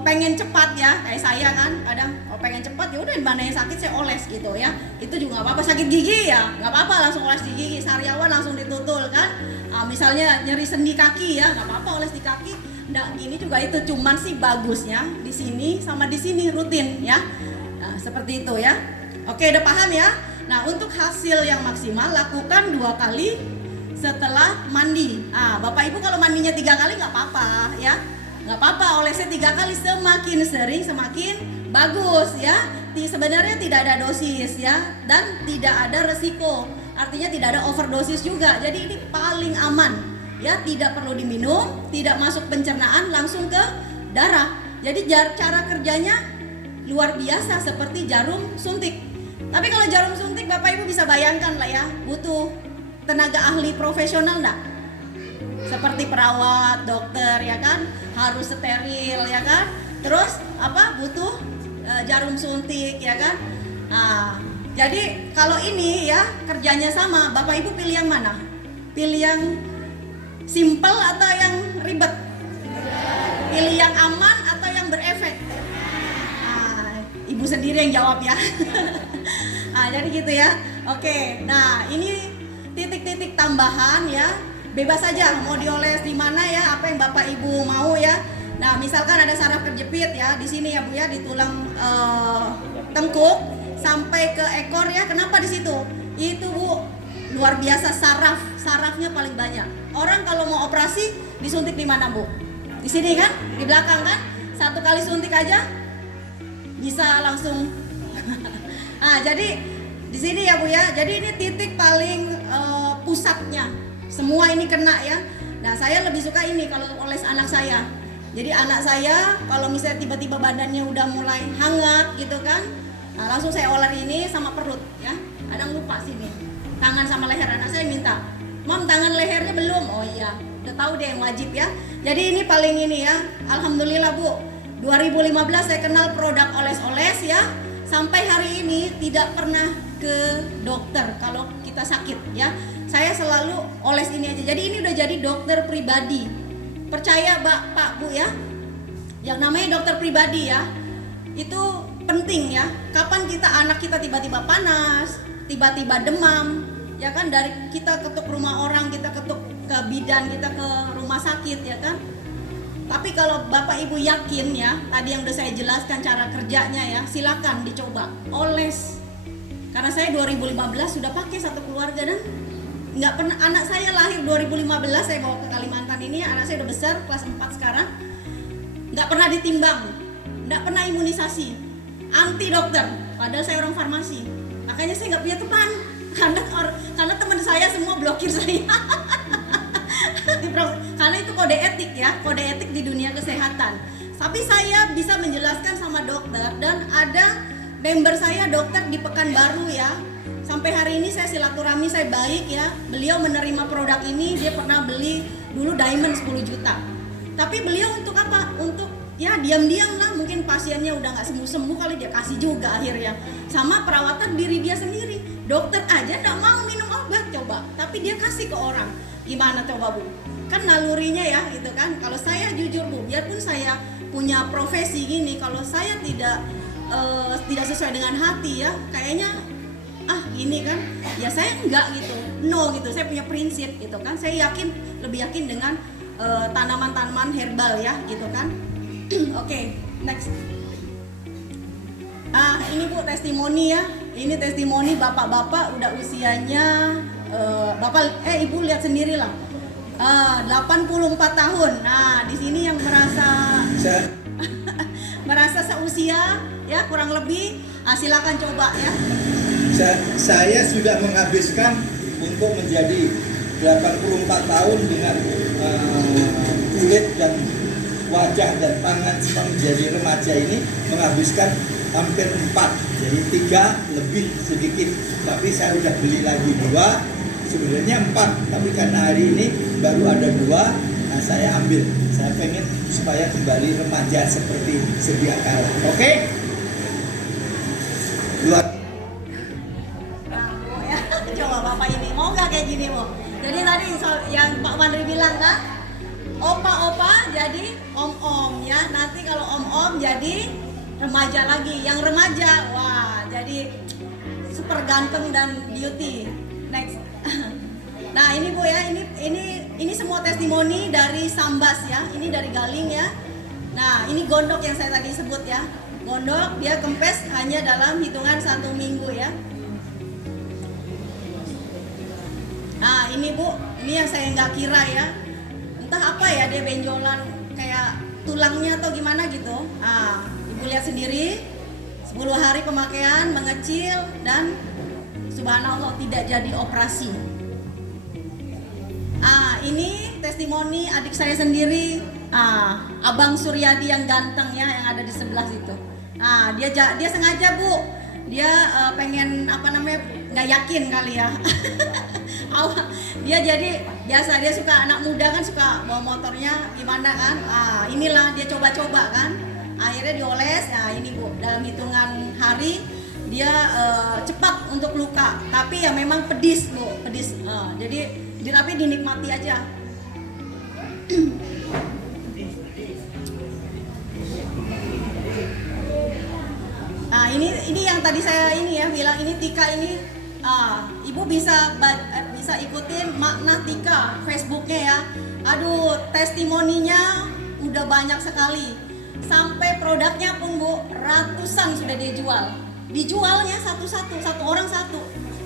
pengen cepat ya kayak saya kan, kadang pengen cepat ya udah di mana yang sakit saya oles gitu ya. Itu juga nggak apa-apa, sakit gigi ya nggak apa-apa langsung oles di gigi, sariawan langsung ditutul kan. Misalnya nyeri sendi kaki ya nggak apa-apa oles di kaki. Nah ini juga itu, cuman sih bagusnya di sini sama di sini rutin ya. Nah, seperti itu ya. Oke, udah paham ya. Nah untuk hasil yang maksimal lakukan 2 kali setelah mandi. Bapak Ibu kalau mandinya 3 kali nggak apa-apa ya, nggak apa-apa olesnya 3 kali, semakin sering semakin bagus ya. Sebenarnya tidak ada dosis ya dan tidak ada resiko, artinya tidak ada overdosis juga. Jadi ini paling aman ya, tidak perlu diminum, tidak masuk pencernaan, langsung ke darah. Jadi cara kerjanya luar biasa seperti jarum suntik. Tapi kalau jarum suntik Bapak Ibu bisa bayangkan lah ya, butuh tenaga ahli profesional enggak? Seperti perawat, dokter ya kan, harus steril ya kan. Terus butuh jarum suntik ya kan. Nah, jadi kalau ini ya kerjanya sama, Bapak Ibu pilih yang mana? Pilih yang simple atau yang ribet? Pilih yang aman atau yang berefek? Ibu sendiri yang jawab ya. Jadi gitu ya. Oke, nah ini titik-titik tambahan ya, bebas saja mau dioles di mana ya, apa yang Bapak Ibu mau ya. Nah misalkan ada saraf kejepit ya di sini ya Bu ya, di tulang tengkuk sampai ke ekor ya. Kenapa di situ? Itu Bu luar biasa, sarafnya paling banyak. Orang kalau mau operasi disuntik di mana Bu? Di sini kan, di belakang kan. 1 kali suntik aja bisa langsung. Jadi di sini ya Bu ya. Jadi ini titik paling pusatnya. Semua ini kena ya. Nah, saya lebih suka ini kalau oles anak saya. Jadi anak saya kalau misalnya tiba-tiba badannya udah mulai hangat gitu kan, langsung saya oler ini sama perut ya. Kadang lupa sini. Tangan sama leher, anak saya minta, "Mom, tangan lehernya belum." Oh iya, udah tahu deh yang wajib ya. Jadi ini paling ini ya. Alhamdulillah Bu. 2015 saya kenal produk oles-oles ya. Sampai hari ini tidak pernah ke dokter kalau kita sakit ya. Saya selalu oles ini aja. Jadi ini udah jadi dokter pribadi. Percaya Pak Bu ya. Yang namanya dokter pribadi ya. Itu penting ya. Kapan anak kita tiba-tiba panas, tiba-tiba demam, ya kan, dari kita ketuk rumah orang, kita ketuk ke bidan, kita ke rumah sakit ya kan. Tapi kalau Bapak Ibu yakin ya, tadi yang udah saya jelaskan cara kerjanya ya, silakan dicoba oles. Karena saya 2015 sudah pakai satu keluarga dan nggak pernah, anak saya lahir 2015 saya bawa ke Kalimantan ini, anak saya udah besar kelas 4 sekarang, nggak pernah ditimbang, nggak pernah imunisasi, anti dokter, padahal saya orang farmasi. Makanya saya nggak punya teman karena teman saya semua blokir saya. Karena itu kode etik ya, kode etik di dunia kesehatan. Tapi saya bisa menjelaskan sama dokter, dan ada member saya dokter di Pekanbaru ya. Sampai hari ini saya silaturahmi, saya baik ya. Beliau menerima produk ini, dia pernah beli dulu diamond 10 juta. Tapi beliau untuk apa? Untuk ya diam-diam lah, mungkin pasiennya udah nggak sembuh-sembuh kali, dia kasih juga akhirnya. Sama perawatan diri dia sendiri. Dokter aja nggak mau minum obat coba, tapi dia kasih ke orang. Gimana coba Bu? Kan nalurinya ya gitu kan. Kalau saya jujur Bu, biarpun saya punya profesi gini, kalau saya tidak sesuai dengan hati ya, kayaknya ini kan ya saya enggak gitu, no gitu. Saya punya prinsip gitu kan. Saya lebih yakin dengan tanaman-tanaman herbal ya gitu kan. Oke, next. Ini Bu testimoni ya. Ini testimoni bapak-bapak udah usianya Ibu lihat sendiri lah. 84 tahun. Nah, di sini yang merasa seusia ya kurang lebih, silakan coba ya. Saya sudah menghabiskan untuk menjadi 84 tahun dengan kulit dan wajah dan tangan semua menjadi remaja ini, menghabiskan hampir 4, jadi 3 lebih sedikit. Tapi saya udah beli lagi 2. Sebenarnya 4, tapi karena hari ini baru ada 2, nah saya ambil. Saya pengen supaya kembali remaja seperti sedia kala. Oke? Luar. Ya, coba Bapak ini mau nggak kayak gini Bu? Jadi tadi yang Pak Wandri bilang kan, opa-opa jadi om-om ya. Nanti kalau om-om jadi remaja lagi. Yang remaja, wah jadi super ganteng dan beauty. Next. Nah ini Bu ya, ini semua testimoni dari Sambas ya, ini dari Galing ya. Nah ini gondok yang saya tadi sebut ya, gondok dia kempes hanya dalam hitungan 1 minggu ya. Nah ini Bu, ini yang saya nggak kira ya, entah apa ya, dia benjolan kayak tulangnya atau gimana gitu. Ibu lihat sendiri, 10 hari pemakaian mengecil dan subhanallah tidak jadi operasi. Ini testimoni adik saya sendiri, Abang Suryadi yang ganteng ya, yang ada di sebelah situ. Dia sengaja Bu, dia pengen nggak yakin kali ya. Dia jadi biasa, dia suka, anak muda kan suka bawa motornya gimana kan. Inilah dia coba-coba kan, akhirnya dioles. Nah ini Bu, dalam hitungan hari dia cepat untuk luka, tapi ya memang pedis Bu, pedis. Tapi dinikmati aja. Nah ini yang tadi saya bilang, ini Tika ini, Ibu bisa ikutin Makna Tika Facebooknya ya. Aduh, testimoninya udah banyak sekali, sampai produknya pun Bu ratusan sudah dia jual. Dijualnya satu-satu, satu orang satu.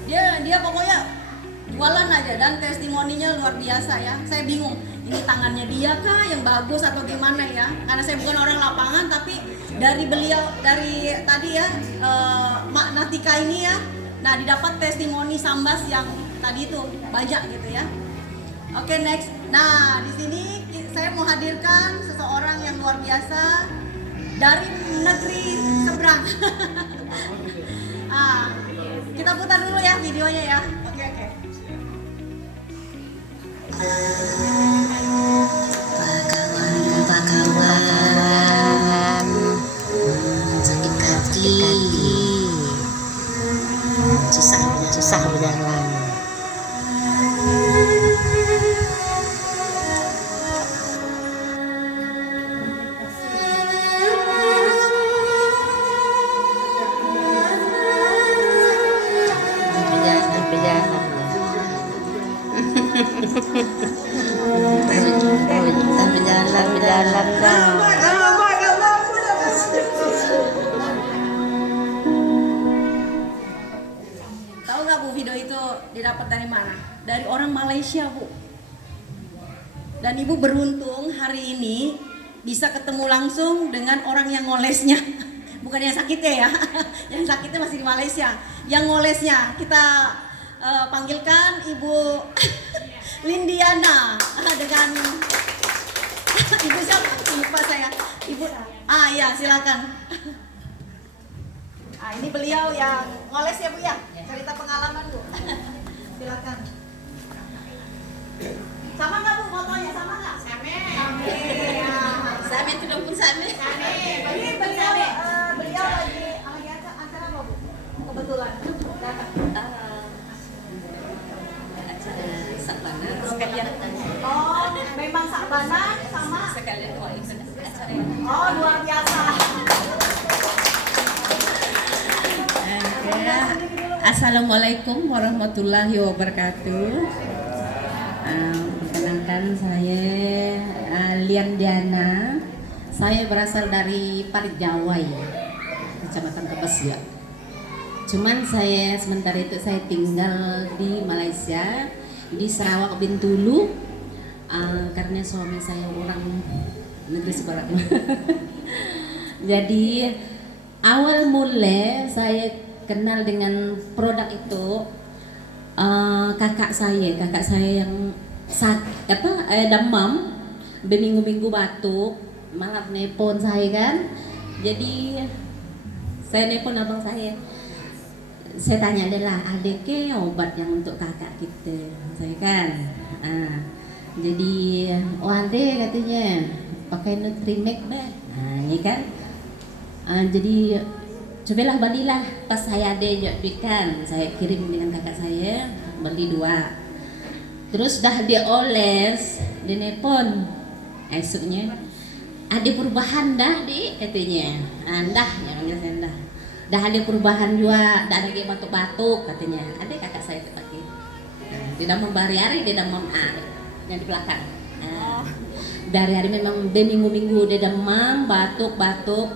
Dia pokoknya jualan aja, dan testimoninya luar biasa ya. Saya bingung, ini tangannya dia kah yang bagus atau gimana ya? Karena saya bukan orang lapangan, tapi dari beliau, dari tadi ya, Makna Tika ini ya. Nah, didapat testimoni Sambas yang tadi itu banyak gitu ya. Oke, next. Nah, di sini saya mau hadirkan seseorang yang luar biasa dari negeri seberang. Kita putar dulu ya videonya ya. Oke. Apa kawan? Sakit kaki, susah berjalan. Berjalan dong. Tahu nggak Bu, video itu didapat dari mana? dari orang Malaysia, Bu. Dan Ibu beruntung hari ini bisa ketemu langsung dengan orang yang ngolesnya. Bukan yang sakitnya ya, yang sakitnya masih di Malaysia. Yang ngolesnya kita panggilkan Ibu Lindiana dengan Ibu siapa? Lupa saya. Ibu, ya silakan. Ini beliau yang ngoles ya Bu ya, cerita pengalaman Bu. Silakan. Sama nggak Bu fotonya? Sama nggak? Sama. Same itu dong pun same. Ini beliau lagi acara apa Bu? Kebetulan datang. Acara Sabana sekalian. Oh, memang Sabana sama. Sekalian acara. Oh, luar biasa. Assalamualaikum warahmatullahi wabarakatuh. Perkenalkan saya Liandiana. Saya berasal dari Parijawai, Kecamatan Tebas ya. Cuman saya sementara itu saya tinggal di Malaysia di Sarawak Bintulu karena suami saya orang negeri seberang. Jadi awal mula saya kenal dengan produk itu kakak saya yang demam berminggu-minggu batuk malah nepon saya kan. Jadi saya nepon abang saya tanya adalah ada ke obat yang untuk kakak kita saya kan. Jadi ada katanya pakai Nutrimeg deh. Ini kan jadi cobalah belilah, pas saya ada duit kan, saya kirim dengan kakak saya beli 2. Terus dah dioles, dinepon esoknya ada perubahan dah katanya. Dah yang saya dah ada perubahan juga, dah ada batuk-batuk katanya. Ada kakak saya pakai tidak membari-hari, dia demam yang di belakang. Dari hari memang berminggu-minggu dia demam, batuk-batuk.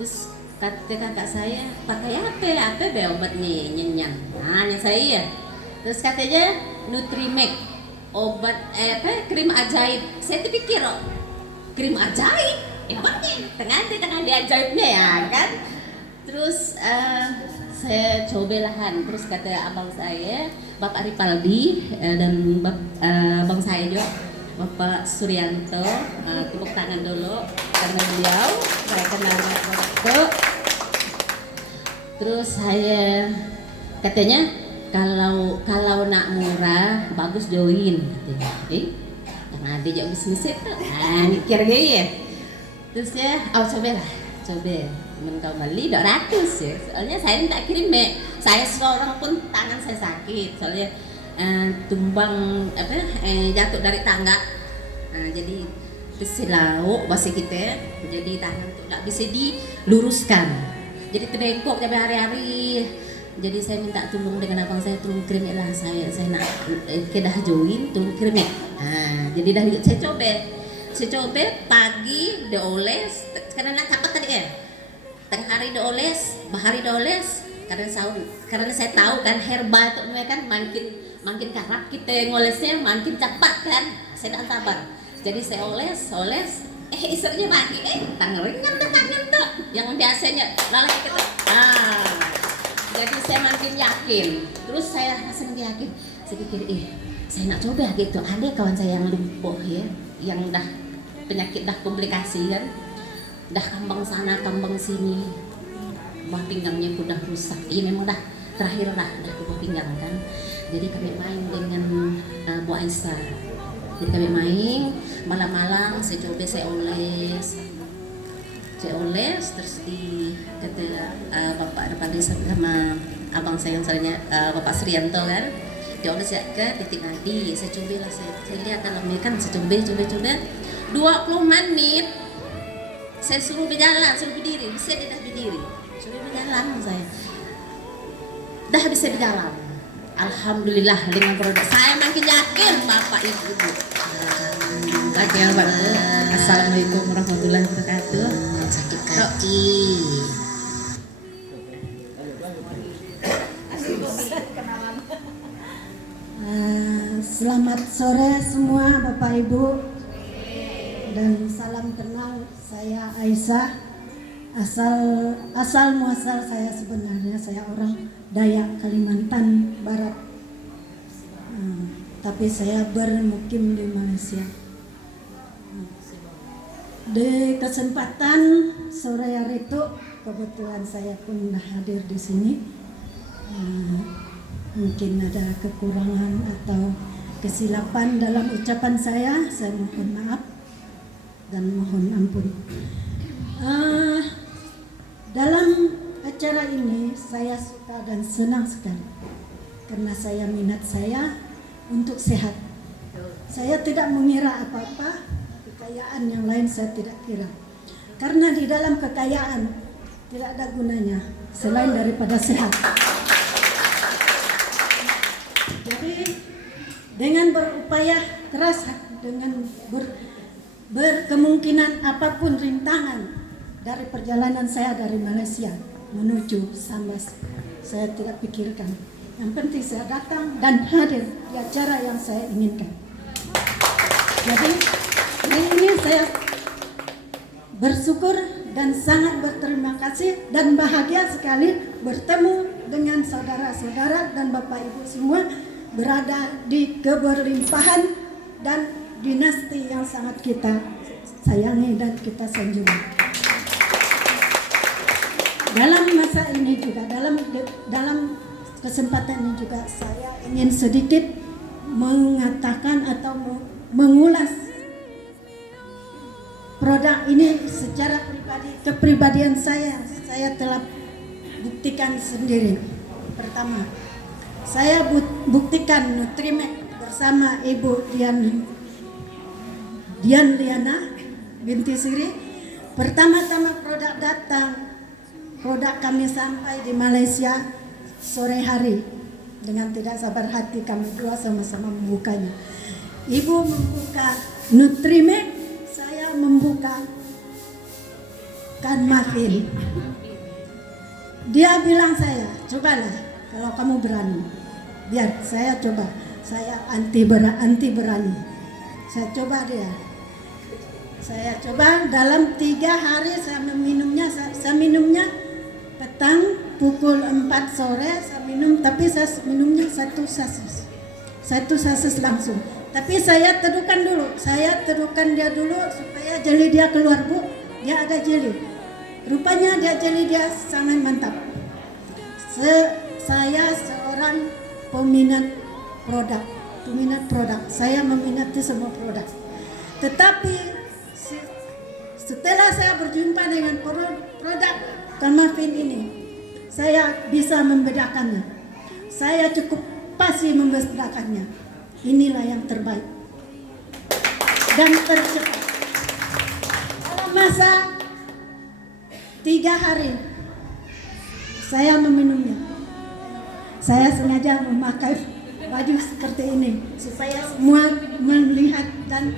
Terus kata kakak saya, pakai apa be obat nih nyenyang. Yang saya. Terus katanya Nutrimeg, obat krim ajaib. Saya terpikir krim ajaib, tengah di ajaibnya ya kan. Terus saya cobalah. Terus kata abang saya, Bapak Ripaldi dan abang saya juga, Bapak Suryanto, tepuk tangan dulu karena beliau saya kenal waktu. Terus saya katanya kalau nak murah bagus join katanya. Karena ada juga bisnis itu. Mikir gaya ya. Terus ya, coba. Kau beli 200 ya. Soalnya saya tak kirim saya seorang pun tangan saya sakit. Soalnya tumbang jatuh dari tangga. Jadi kesilau bahasa kita. Jadi tangan itu tak bisa diluruskan. Jadi terbengkok sampai hari-hari. Jadi saya minta tolong dengan abang saya, tolong kirim lah saya nak kedah join, tolong kirim. Jadi dah saya coba pagi dioles karena nak cepat tadi ya. Tengah hari dioles, bahari dioles karena saya tahu kan herbal itu kan makin karap kita ngolesnya makin cepat kan. Saya tak sabar. Jadi saya oles, istrinya pagi, tangan tuh yang biasanya lalai kita. Jadi saya makin yakin. Terus saya semakin yakin. Saya pikir, saya nak coba gitu. Ada kawan saya yang lumpuh ya, yang dah penyakit dah komplikasi kan, dah kambang sana kambang sini, buah pinggangnya udah rusak. Iya memang dah terakhir dah buah pinggang kan. Jadi kami main dengan Bu Aisyah. Jadi kami main malam-malam, saya coba saya oles terus di kata Bapak depan sama abang saya yang salahnya Bapak Suryanto kan, dioles ya ke titik nadi. Saya coba lah, saya lihat dalamnya kan, saya coba 20 menit saya suruh berjalan, suruh berdiri, bisa dia dah berdiri, suruh berjalan saya dah bisa berjalan. Alhamdulillah dengan produk saya makin yakin Bapak Ibu. Assalamualaikum warahmatullahi wabarakatuh. Sakit kaki. Kenalan. Selamat sore semua Bapak Ibu, dan salam kenal. Saya Aisyah. Asal muasal saya sebenarnya saya orang Dayak Kalimantan Barat, tapi saya bermukim di Malaysia. Di kesempatan sore hari itu kebetulan saya pun hadir di sini. Mungkin ada kekurangan atau kesilapan dalam ucapan saya mohon maaf dan mohon ampun. Dalam acara ini saya suka dan senang sekali karena saya minat saya untuk sehat. Saya tidak mengira apa-apa, kekayaan yang lain saya tidak kira. Karena di dalam kekayaan tidak ada gunanya selain daripada sehat. Jadi dengan berupaya keras, dengan berkemungkinan apapun rintangan dari perjalanan saya dari Malaysia menuju Sambas, saya tidak pikirkan. Yang penting saya datang dan hadir di acara yang saya inginkan. Jadi hari ini saya bersyukur dan sangat berterima kasih dan bahagia sekali bertemu dengan saudara-saudara dan Bapak Ibu semua berada di keberlimpahan dan dinasti yang sangat kita sayangi dan kita sanjungi. Dalam masa ini juga, dalam kesempatan ini juga saya ingin sedikit mengatakan atau mengulas produk ini secara pribadi. Kepribadian saya telah buktikan sendiri. Pertama, saya buktikan Nutrimed bersama Ibu Dian Liana binti Siri. Pertama-tama produk kami sampai di Malaysia sore hari. Dengan tidak sabar hati kami dua sama-sama membukanya. Ibu membuka Nutrimed, saya membuka Kanmafin. Dia bilang saya, cobalah kalau kamu berani. Biar saya coba. Saya anti berani. Saya coba dia. Saya coba dalam 3 hari saya meminumnya. Saya minumnya petang pukul 4 sore saya minum, tapi saya minumnya 1 sasis langsung. Tapi saya teduhkan dulu. Saya teduhkan dia dulu supaya jeli dia keluar, Bu. Dia ada jeli. Rupanya jeli dia sangat mantap. Saya seorang peminat produk. Saya meminati semua produk. Tetapi setelah saya berjumpa dengan produk Kanmafin ini, saya bisa membedakannya. Saya cukup pasti membedakannya. Inilah yang terbaik dan tercepat. Dalam masa 3 hari saya meminumnya. Saya sengaja memakai baju seperti ini supaya semua melihat. Dan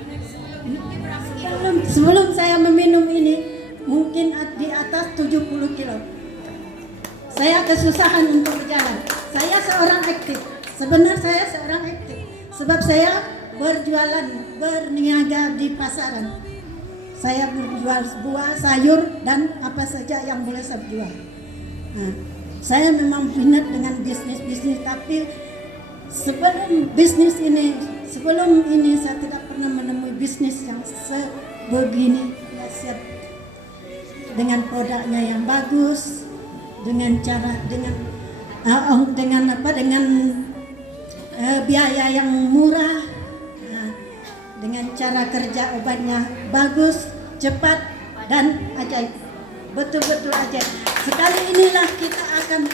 sebelum saya meminum ini mungkin di atas 70 kilo. Saya kesusahan untuk berjalan. Saya seorang aktif. Sebenarnya saya seorang aktif. Sebab saya berjualan, berniaga di pasaran. Saya berjual buah, sayur, dan apa saja yang boleh saya jual. Nah, saya memang minat dengan bisnis, tapi sebelum ini saya tidak pernah menemui bisnis yang sebegini. Dengan produknya yang bagus, dengan biaya yang murah, dengan cara kerja obatnya bagus, cepat, dan ajaib. Betul-betul ajaib. Sekali inilah kita akan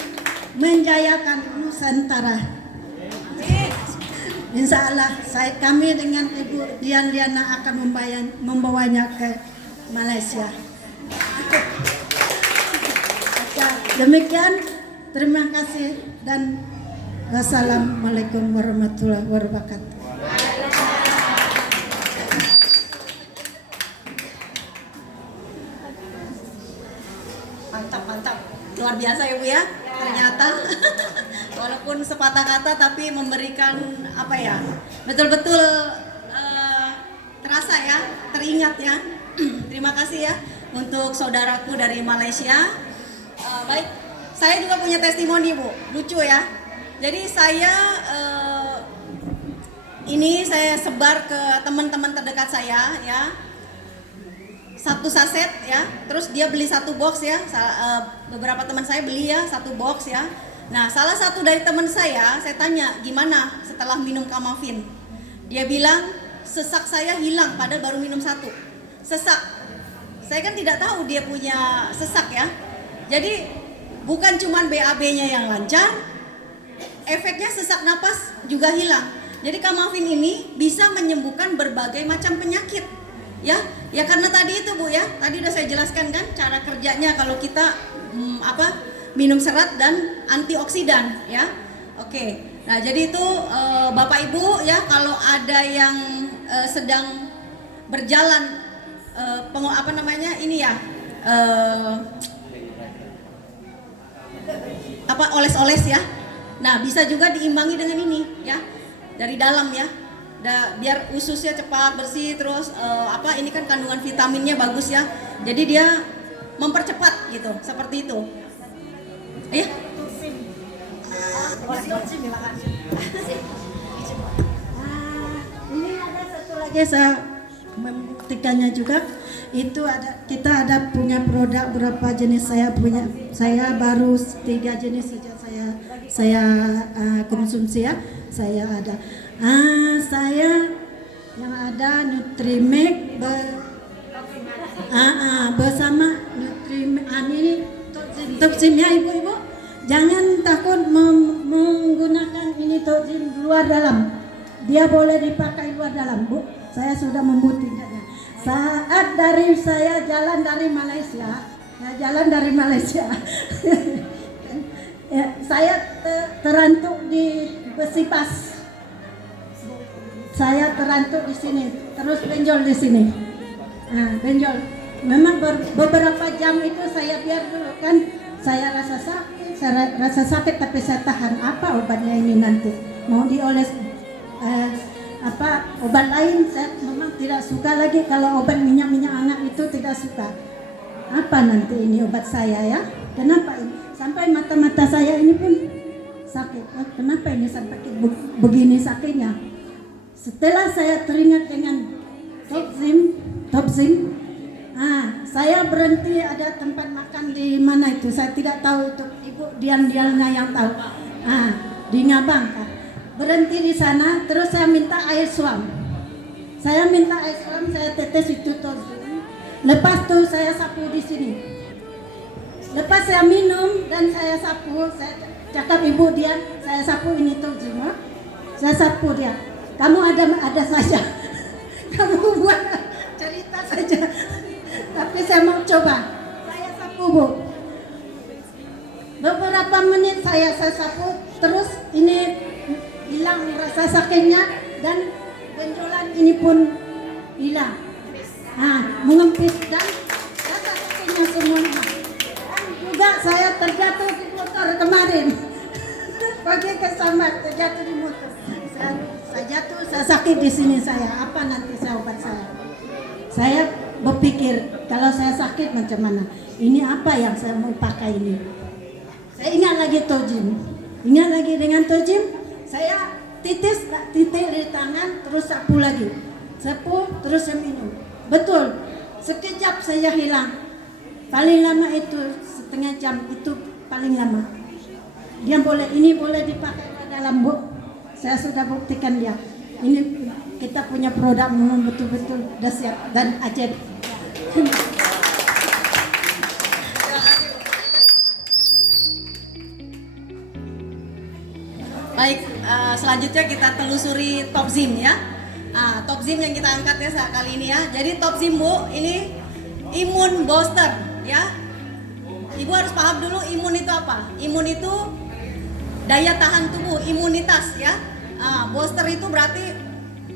menjayakan Nusantara. Insya Allah kami dengan Ibu Dian Liana akan membawanya ke Malaysia. Demikian, terima kasih dan wassalamualaikum warahmatullahi wabarakatuh. Mantap, luar biasa ya Bu ya, ternyata walaupun sepatah kata tapi memberikan apa ya, betul-betul terasa ya, teringat ya. Terima kasih ya untuk saudaraku dari Malaysia. Baik, saya juga punya testimoni Bu, lucu ya. Jadi saya ini saya sebar ke teman-teman terdekat saya ya. 1 saset ya, terus dia beli 1 box ya. Beberapa teman saya beli ya 1 box ya. Nah, salah satu dari teman saya tanya gimana setelah minum Kamafin. Dia bilang sesak saya hilang padahal baru minum 1. Sesak. Saya kan tidak tahu dia punya sesak ya. Jadi bukan cuma BAB-nya yang lancar, efeknya sesak napas juga hilang. Jadi Kamafin ini bisa menyembuhkan berbagai macam penyakit. Ya karena tadi itu Bu ya, tadi udah saya jelaskan kan cara kerjanya kalau kita minum serat dan antioksidan ya. Oke. Nah, jadi itu Bapak Ibu ya, kalau ada yang sedang berjalan oles-oles ya. Nah, bisa juga diimbangi dengan ini ya. Dari dalam ya. Biar ususnya cepat bersih, terus ini kan kandungan vitaminnya bagus ya, jadi dia mempercepat gitu, seperti itu ya. Ini ada satu lagi saya membuktikannya juga. Itu kita ada punya produk berapa jenis, saya baru 3 jenis saja saya konsumsi ya. Saya ada saya yang ada Nutrimeg bersama Nutrimeg ini Toksim ya ibu-ibu, jangan takut menggunakan ini Toksim luar dalam, dia boleh dipakai luar dalam Bu. Saya sudah membuktikannya saat saya jalan dari Malaysia ya, saya terantuk di Besipas. Saya terantuk di sini, terus benjol di sini. Nah, benjol. Memang beberapa jam itu saya biar dulu kan. Saya rasa sakit, tapi saya tahan. Apa obatnya ini nanti? Mau dioles obat lain? Saya memang tidak suka lagi kalau obat minyak hangat itu, tidak suka. Apa nanti ini obat saya ya? Kenapa ini? Sampai mata-mata saya ini pun sakit. Kenapa ini sampai begini sakitnya? Setelah saya teringat dengan Topsim, saya berhenti, ada tempat makan di mana itu, saya tidak tahu itu, ibu Dian-Diannya yang tahu. Di Ngabang kan. Berhenti di sana, terus saya minta air suam. Saya tetes itu Topsim. Lepas itu saya sapu di sini. Lepas saya minum dan saya sapu, saya cakap ibu Dian, saya sapu ini Topsim. Saya sapu dia. Kamu ada saja, kamu buat cerita saja, tapi saya mau coba. Saya sapu Bu, beberapa menit saya sapu, terus ini hilang rasa sakitnya dan benjolan ini pun hilang. Mengempis dan rasa sakitnya semuanya. Dan juga saya terjatuh di motor kemarin, pergi ke Samar, terjatuh di motor. Saya jatuh, saya sakit di sini saya. Apa nanti obat saya? Saya berpikir kalau saya sakit macam mana? Ini apa yang saya mau pakai ini? Saya ingat lagi Tojim. Ingat lagi dengan Tojim, saya titik di tangan, terus sapu lagi. Sapu, terus saya minum. Betul, sekejap saya hilang. Paling lama itu setengah jam, itu paling lama. Ini boleh dipakai dalam Bu. Saya sudah buktikan dia. Ini kita punya produk memang betul-betul dahsyat dan ajaib. Baik, selanjutnya kita telusuri Topsim ya. Topsim yang kita angkat ya kali ini ya. Jadi Topsim Bu, ini imun booster ya. Ibu harus paham dulu imun itu apa. Imun itu daya tahan tubuh, imunitas ya. Booster itu berarti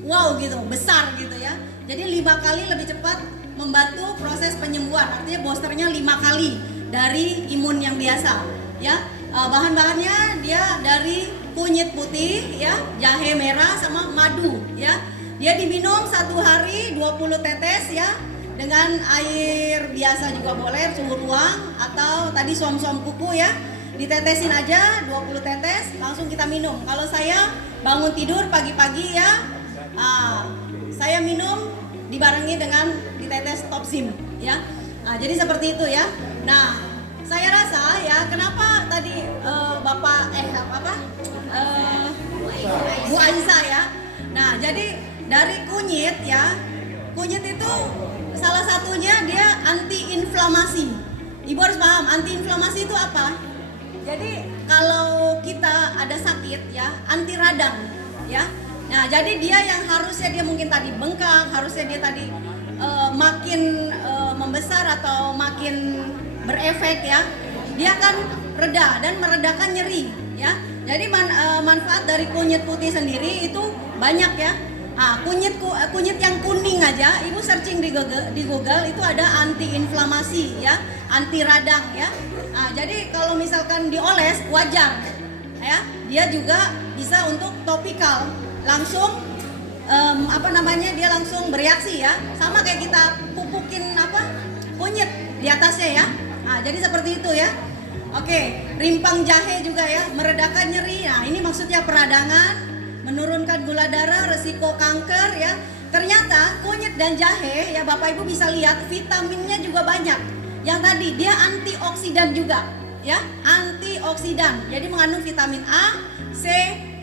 wow gitu, besar gitu ya. Jadi 5 kali lebih cepat membantu proses penyembuhan. Artinya boosternya 5 kali dari imun yang biasa ya. Bahan-bahannya dia dari kunyit putih ya, jahe merah sama madu ya. Dia diminum 1 hari 20 tetes ya, dengan air biasa juga boleh, suhu ruang atau tadi suam-suam kuku ya. Ditetesin aja 20 tetes langsung kita minum. Kalau saya bangun tidur pagi-pagi ya, saya minum dibarengi dengan ditetes Topzim ya. Jadi seperti itu ya. Nah, saya rasa ya kenapa tadi Bu Aisyah ya. Nah, jadi dari kunyit ya, kunyit itu salah satunya dia anti inflamasi. Ibu harus paham anti inflamasi itu apa. Jadi kalau kita ada sakit ya, anti radang ya. Nah, jadi dia yang harusnya dia mungkin tadi bengkak, harusnya dia tadi makin membesar atau makin berefek ya, dia akan reda dan meredakan nyeri ya. Jadi manfaat dari kunyit putih sendiri itu banyak ya. Kunyit yang kuning aja, ibu searching di Google itu ada anti inflamasi ya, anti radang ya. Jadi kalau misalkan dioles wajar ya, dia juga bisa untuk topikal, langsung dia langsung bereaksi ya, sama kayak kita pupukin kunyit di atasnya ya. Jadi seperti itu ya. Oke, rimpang jahe juga ya, meredakan nyeri. Nah, ini maksudnya peradangan, menurunkan gula darah, resiko kanker ya. Ternyata kunyit dan jahe ya Bapak Ibu bisa lihat vitaminnya juga banyak. Yang tadi dia antioksidan juga ya, antioksidan. Jadi mengandung vitamin A, C,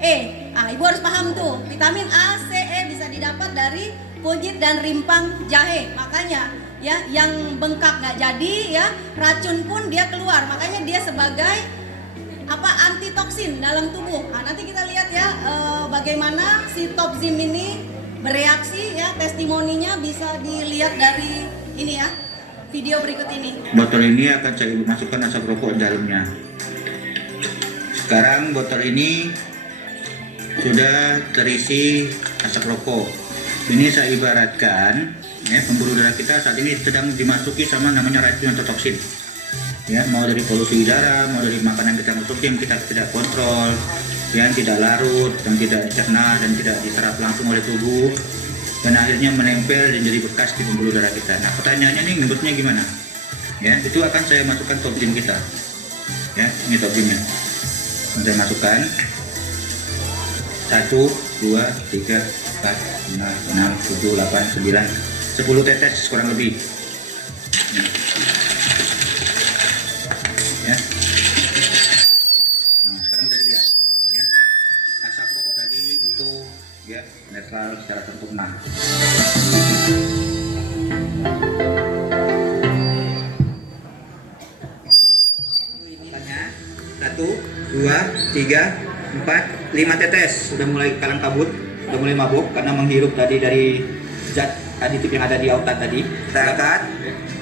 E. Ibu harus paham tuh, vitamin A, C, E bisa didapat dari kunyit dan rimpang jahe. Makanya ya yang bengkak nggak jadi ya, racun pun dia keluar. Makanya dia sebagai antitoksin dalam tubuh. Nanti kita lihat ya bagaimana si Topzim ini bereaksi ya, testimoninya bisa dilihat dari ini ya, video berikut ini. Botol ini akan saya masukkan asap rokok di dalamnya. Sekarang botol ini sudah terisi asap rokok. Ini saya ibaratkan ya, pembuluh darah kita saat ini sedang dimasuki sama namanya racun atau toksin. Ya, mau dari polusi udara, mau dari makanan kita masuki yang kita tidak kontrol, yang tidak larut, yang tidak dicerna dan tidak diserap langsung oleh tubuh, dan akhirnya menempel dan jadi bekas di pembuluh darah kita. Nah, pertanyaannya nih ngembusnya gimana? Ya, itu akan saya masukkan Topzim kita. Ya, ini Topzimnya. Saya masukkan 1, 2, 3, 4, 5, 6, 7, 8, 9, 10 tetes kurang lebih. Ya. Nah, sekarang kita lihat ya. Asap rokok tadi itu ya netral secara sempurna. Tanya 1, 2, 3, 4, 5 tetes sudah mulai kalang kabut, sudah mulai mabuk karena menghirup tadi dari zat aditif yang ada di autan tadi. Kita angkat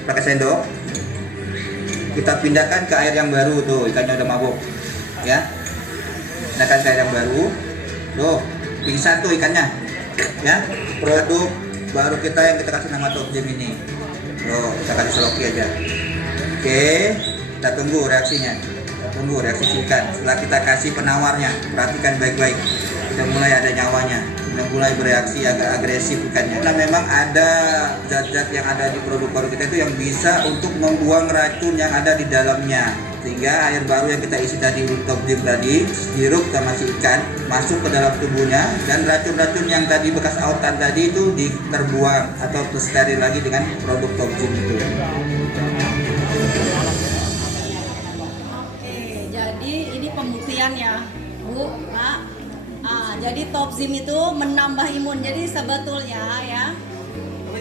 pakai sendok, kita pindahkan ke air yang baru tuh, ikannya udah mabuk ya. Pindahkan ke air yang baru tuh, pingsan tuh ikannya ya. Produk baru kita yang kita kasih nama Topzim ini tuh, kita kasih seloki aja. Oke, kita tunggu reaksinya, tunggu reaksi ikan. Setelah kita kasih penawarnya, perhatikan baik-baik, udah mulai ada nyawanya, udah mulai bereaksi agak agresif ikannya. Nah, memang ada zat-zat yang ada di produk baru kita itu yang bisa untuk membuang racun yang ada di dalamnya, sehingga air baru yang kita isi tadi di Topzim tadi dihirup sama si ikan, masuk ke dalam tubuhnya, dan racun-racun yang tadi bekas autan tadi itu terbuang atau tersteril lagi dengan produk Topzim itu. Oke, jadi ini pembuktian ya Bu, Pak. Jadi Topzim itu menambah imun. Jadi sebetulnya ya,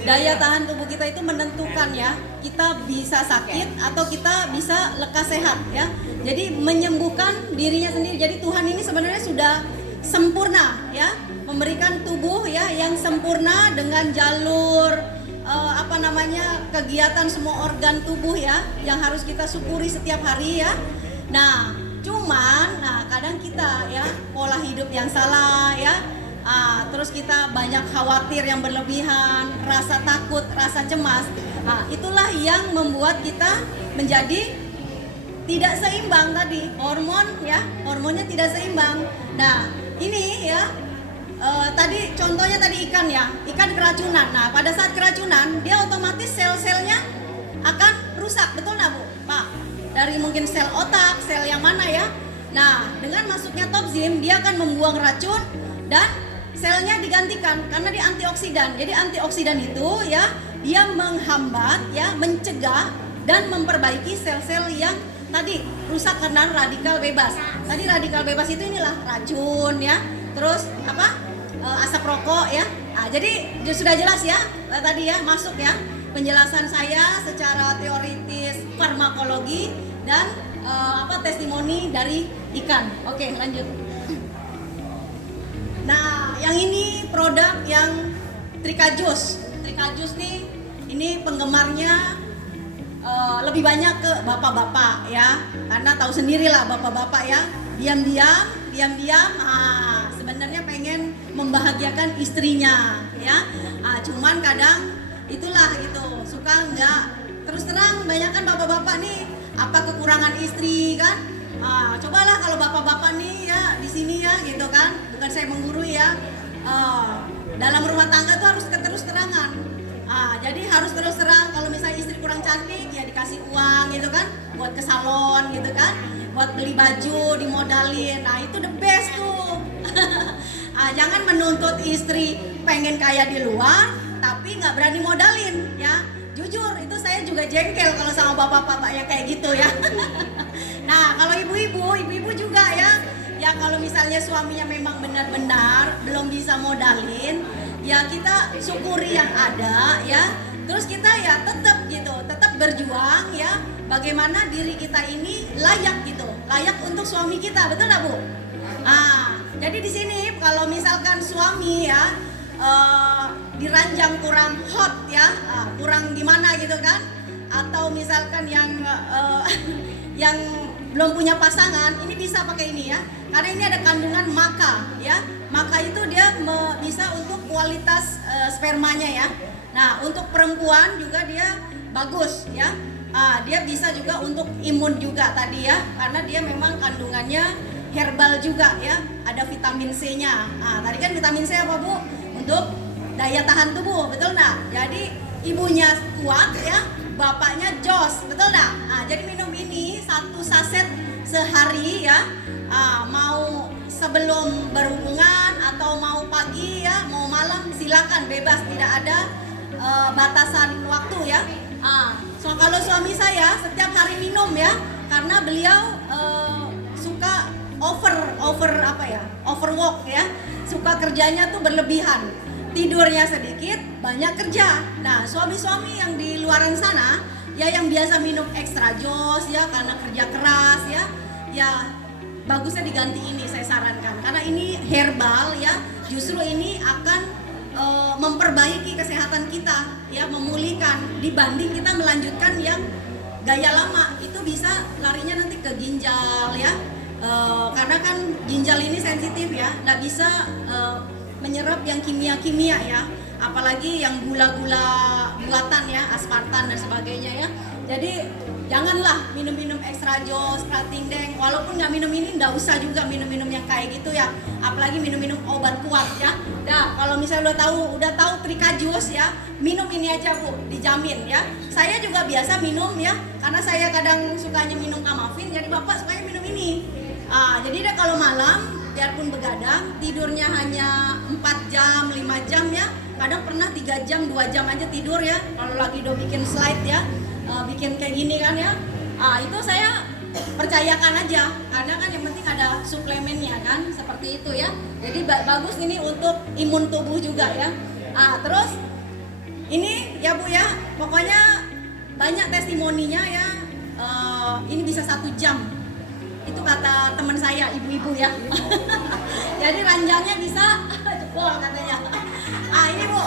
daya tahan tubuh kita itu menentukan ya, kita bisa sakit atau kita bisa lekas sehat ya. Jadi menyembuhkan dirinya sendiri. Jadi Tuhan ini sebenarnya sudah sempurna ya, memberikan tubuh ya yang sempurna dengan jalur kegiatan semua organ tubuh ya, yang harus kita syukuri setiap hari ya. Nah, cuman kadang kita ya pola hidup yang salah ya, terus kita banyak khawatir yang berlebihan, rasa takut, rasa cemas, itulah yang membuat kita menjadi tidak seimbang tadi, hormonnya tidak seimbang. Nah, ini ya tadi contohnya tadi ikan ya, ikan keracunan. Nah, pada saat keracunan dia otomatis sel-selnya akan rusak, betul nggak Bu? Pak, dari mungkin sel otak, sel yang mana ya? Nah, dengan masuknya Topzim dia akan membuang racun dan selnya digantikan karena dia antioksidan. Jadi antioksidan itu ya dia menghambat ya, mencegah dan memperbaiki sel-sel yang tadi rusak karena radikal bebas. Tadi radikal bebas itu inilah racun ya, terus apa? Asap rokok ya. Nah, jadi sudah jelas ya tadi ya, masuk ya penjelasan saya secara teoritis farmakologi dan testimoni dari ikan. Oke, lanjut. Nah, yang ini produk yang Trikajus. Trikajus nih, ini penggemarnya lebih banyak ke bapak-bapak ya, karena tahu sendirilah bapak-bapak ya, diam-diam, sebenarnya pengen membahagiakan istrinya ya. Cuman kadang itulah gitu, suka nggak terus terang, banyak kan bapak-bapak nih apa kekurangan istri kan. Cobalah kalau bapak-bapak nih ya di sini ya gitu kan, bukan saya menggurui ya, dalam rumah tangga tuh harus terus terangan. Jadi harus terus terang, kalau misalnya istri kurang cantik ya dikasih uang gitu kan, buat ke salon gitu kan, buat beli baju dimodalin. Nah itu the best tuh. Jangan menuntut istri pengen kaya di luar tapi nggak berani modalin ya. Jujur itu saya juga jengkel kalau sama bapak-bapak yang kayak gitu ya. Nah kalau ibu-ibu juga ya, ya kalau misalnya suaminya memang benar-benar belum bisa modalin, ya kita syukuri yang ada ya. Terus kita ya tetap gitu, tetap berjuang ya. Bagaimana diri kita ini layak gitu, layak untuk suami kita, betul nggak Bu? Jadi di sini kalau misalkan suami ya diranjang kurang hot ya, kurang gimana gitu kan, atau misalkan yang yang belum punya pasangan, ini bisa pakai ini ya, karena ini ada kandungan maka ya. Maka itu dia bisa untuk kualitas spermanya ya. Nah untuk perempuan juga dia bagus ya. Dia bisa juga untuk imun juga tadi ya, karena dia memang kandungannya herbal juga ya, ada vitamin C-nya. Tadi kan vitamin C apa Bu? Untuk daya tahan tubuh, betul nggak? Jadi ibunya kuat ya, bapaknya jos, betul nggak? Jadi minum ini 1 saset sehari ya, mau sebelum berhubungan atau mau pagi ya, mau malam silakan, bebas, tidak ada batasan waktu ya. So kalau suami saya setiap hari minum ya, karena beliau suka overwork ya, suka kerjanya tuh berlebihan, tidurnya sedikit, banyak kerja. Nah suami-suami yang di luaran sana ya, yang biasa minum extra jos ya karena kerja keras ya bagusnya diganti ini, saya sarankan, karena ini herbal ya, justru ini akan memperbaiki kesehatan kita ya, memulihkan dibanding kita melanjutkan yang gaya lama. Itu bisa larinya nanti ke ginjal ya, karena kan ginjal ini sensitif ya, nggak bisa menyerap yang kimia-kimia ya, apalagi yang gula-gula buatan ya, aspartan dan sebagainya ya. Jadi janganlah minum-minum extra jos, strating deng, walaupun nggak minum ini, nggak usah juga minum-minum yang kayak gitu ya, apalagi minum-minum obat kuat ya. Nah kalau misalnya udah tahu Trikajus ya, minum ini aja Bu, dijamin ya. Saya juga biasa minum ya, karena saya kadang sukanya minum Kamafin, jadi bapak sukanya minum ini. Jadi deh kalau malam biarpun begadang, tidurnya hanya 4 jam, 5 jam ya, kadang pernah 3 jam, 2 jam aja tidur ya, kalau lagi udah bikin slide ya, bikin kayak gini kan ya. Itu saya percayakan aja, karena kan yang penting ada suplemennya kan, seperti itu ya. Jadi bagus ini untuk imun tubuh juga ya. Terus ini ya Bu ya, pokoknya banyak testimoninya ya. Ini bisa 1 jam, itu kata teman saya, ibu-ibu ya. Jadi ranjangnya bisa jebol katanya. Ini Bu,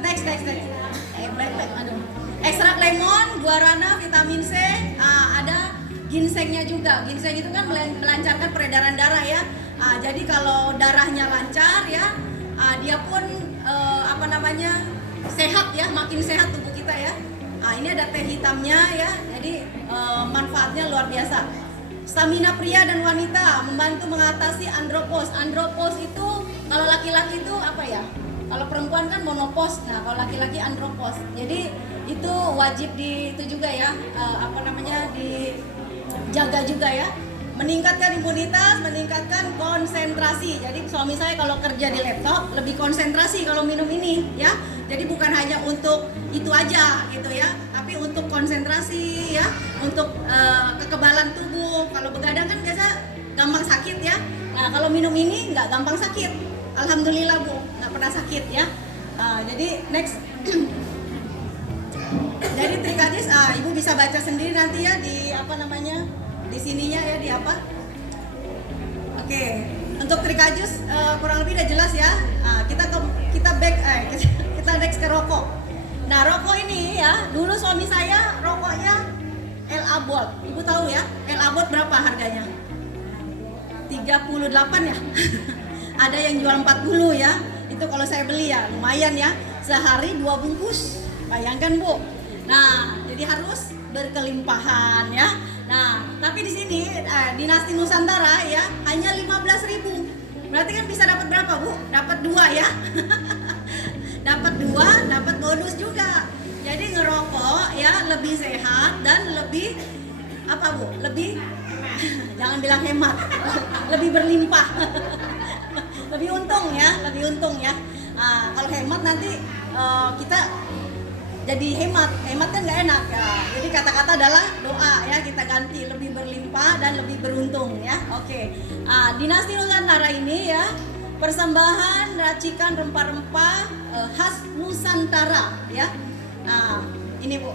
next. Black, aduh. Ekstrak lemon, guarana, vitamin C, ada ginsengnya juga. Ginseng itu kan melancarkan peredaran darah ya. Jadi kalau darahnya lancar ya, dia pun sehat ya, makin sehat tubuh kita ya. Ini ada teh hitamnya ya, jadi manfaatnya luar biasa. Stamina pria dan wanita, membantu mengatasi andropos. Andropos itu kalau laki-laki itu apa ya? Kalau perempuan kan monopos, nah kalau laki-laki andropos. Jadi itu wajib itu juga ya, dijaga juga ya. Meningkatkan imunitas, meningkatkan konsentrasi. Jadi suami saya kalau kerja di laptop lebih konsentrasi kalau minum ini ya. Jadi bukan hanya untuk itu aja gitu ya, tapi untuk konsentrasi ya, untuk kekebalan tubuh. Kalau begadang kan biasa gampang sakit ya. Nah kalau minum ini nggak gampang sakit. Alhamdulillah Bu, nggak pernah sakit ya. Jadi next. Jadi Trikadis, Ibu bisa baca sendiri nanti ya di di sininya ya di apa? Oke, untuk Trikajus kurang lebih udah jelas ya. Kita next ke rokok. Nah rokok ini ya, dulu suami saya rokoknya El Abot. Ibu tahu ya, El Abot berapa harganya? 38 ya. Ada yang jual 40 ya. Itu kalau saya beli ya lumayan ya. Sehari 2 bungkus. Bayangkan Bu. Nah, jadi harus berkelimpahan ya. Nah, tapi di sini Dinasti Nusantara ya hanya 15.000. Berarti kan bisa dapat berapa Bu? Dapat 2 ya. Dapat 2, dapat bonus juga. Jadi ngerokok ya lebih sehat dan lebih apa Bu? Lebih jangan bilang hemat. Lebih berlimpah. Lebih untung ya. Kalau hemat nanti kita jadi hemat kan nggak enak ya. Jadi kata-kata adalah doa ya, kita ganti lebih berlimpah dan lebih beruntung ya. Oke. Dinasti Nusantara ini ya persembahan racikan rempah-rempah khas Nusantara ya. Nah ini Bu.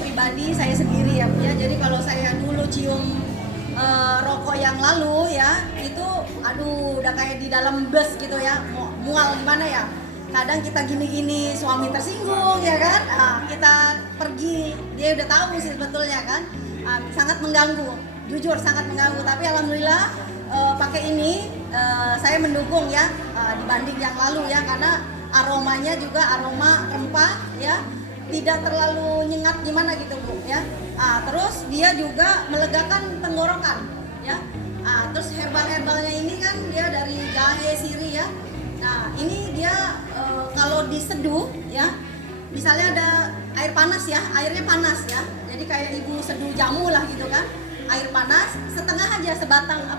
Pribadi saya sendiri ya Bu ya. Jadi kalau saya dulu cium rokok yang lalu ya, itu aduh udah kayak di dalam bus gitu ya, mual gimana ya. Kadang kita gini-gini suami tersinggung ya kan. Kita pergi, dia udah tahu sih sebetulnya kan. Sangat mengganggu, jujur sangat mengganggu. Tapi alhamdulillah pakai ini saya mendukung ya dibanding yang lalu ya, karena aromanya juga aroma rempah ya. Tidak terlalu nyengat gimana gitu Bu ya. Terus dia juga melegakan tenggorokan ya. Terus herbal-herbalnya ini kan dia dari jahe, sirih ya. Nah ini dia kalau diseduh ya, misalnya ada air panas ya, airnya panas ya. Jadi kayak ibu seduh jamu lah gitu kan. Air panas setengah aja, setengah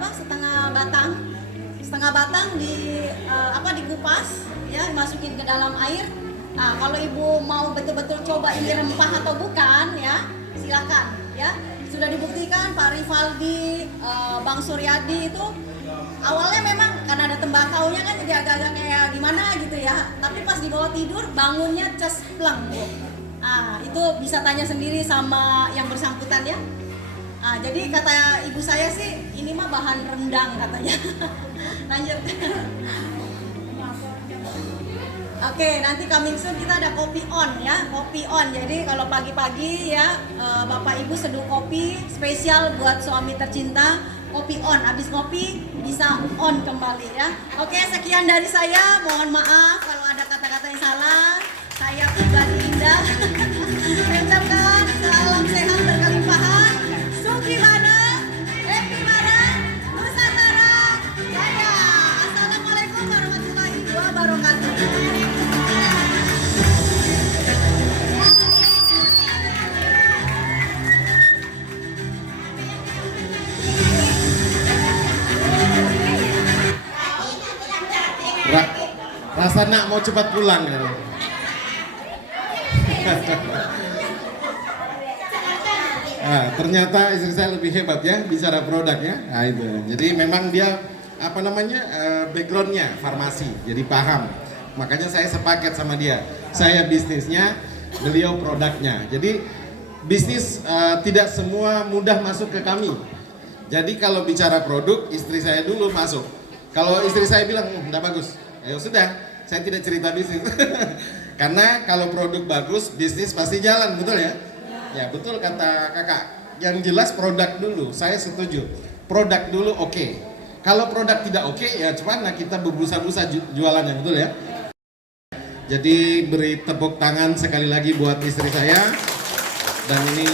batang dikupas ya, masukin ke dalam air. Kalau ibu mau betul-betul coba ini rempah atau bukan ya, silakan ya. Sudah dibuktikan Pak Rivaldi, Bang Suryadi itu awalnya memang karena ada tembakaunya kan jadi agak-agak kayak gimana gitu ya. Tapi pas dibawa tidur bangunnya cespleng Bu. Itu bisa tanya sendiri sama yang bersangkutan ya. Jadi kata ibu saya sih ini mah bahan rendang katanya. Lanjut. Oke, nanti coming soon kita ada kopi on ya, kopi on. Jadi kalau pagi-pagi ya Bapak Ibu seduh kopi spesial buat suami tercinta, kopi on. Habis kopi bisa on kembali ya. Oke, sekian dari saya. Mohon maaf kalau ada kata-kata yang salah. Saya pribadi Indah. Saya ucapkan salam sehat berkelimpahan. Suki mana? Happy mana? Nusantara Jaya. Assalamualaikum warahmatullahi wabarakatuh. Rasa nak mau cepat pulang ya. Nah, ternyata istri saya lebih hebat ya bicara produknya. Nah itu. Jadi memang dia apa namanya backgroundnya farmasi, jadi paham. Makanya saya sepaket sama dia. Saya bisnisnya, beliau produknya. Jadi bisnis tidak semua mudah masuk ke kami. Jadi kalau bicara produk, istri saya dulu masuk. Kalau istri saya bilang enggak bagus, ya sudah, saya tidak cerita bisnis. Karena kalau produk bagus, bisnis pasti jalan, betul ya? Ya betul kata kakak. Yang jelas produk dulu, saya setuju. Produk dulu oke. Kalau produk tidak oke, ya cuman kita berbusa-busa jualannya, betul ya? Jadi beri tepuk tangan sekali lagi buat istri saya. Dan ini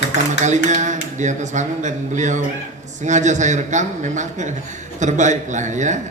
pertama kalinya di atas panggung dan beliau sengaja saya rekam, memang terbaik lah ya.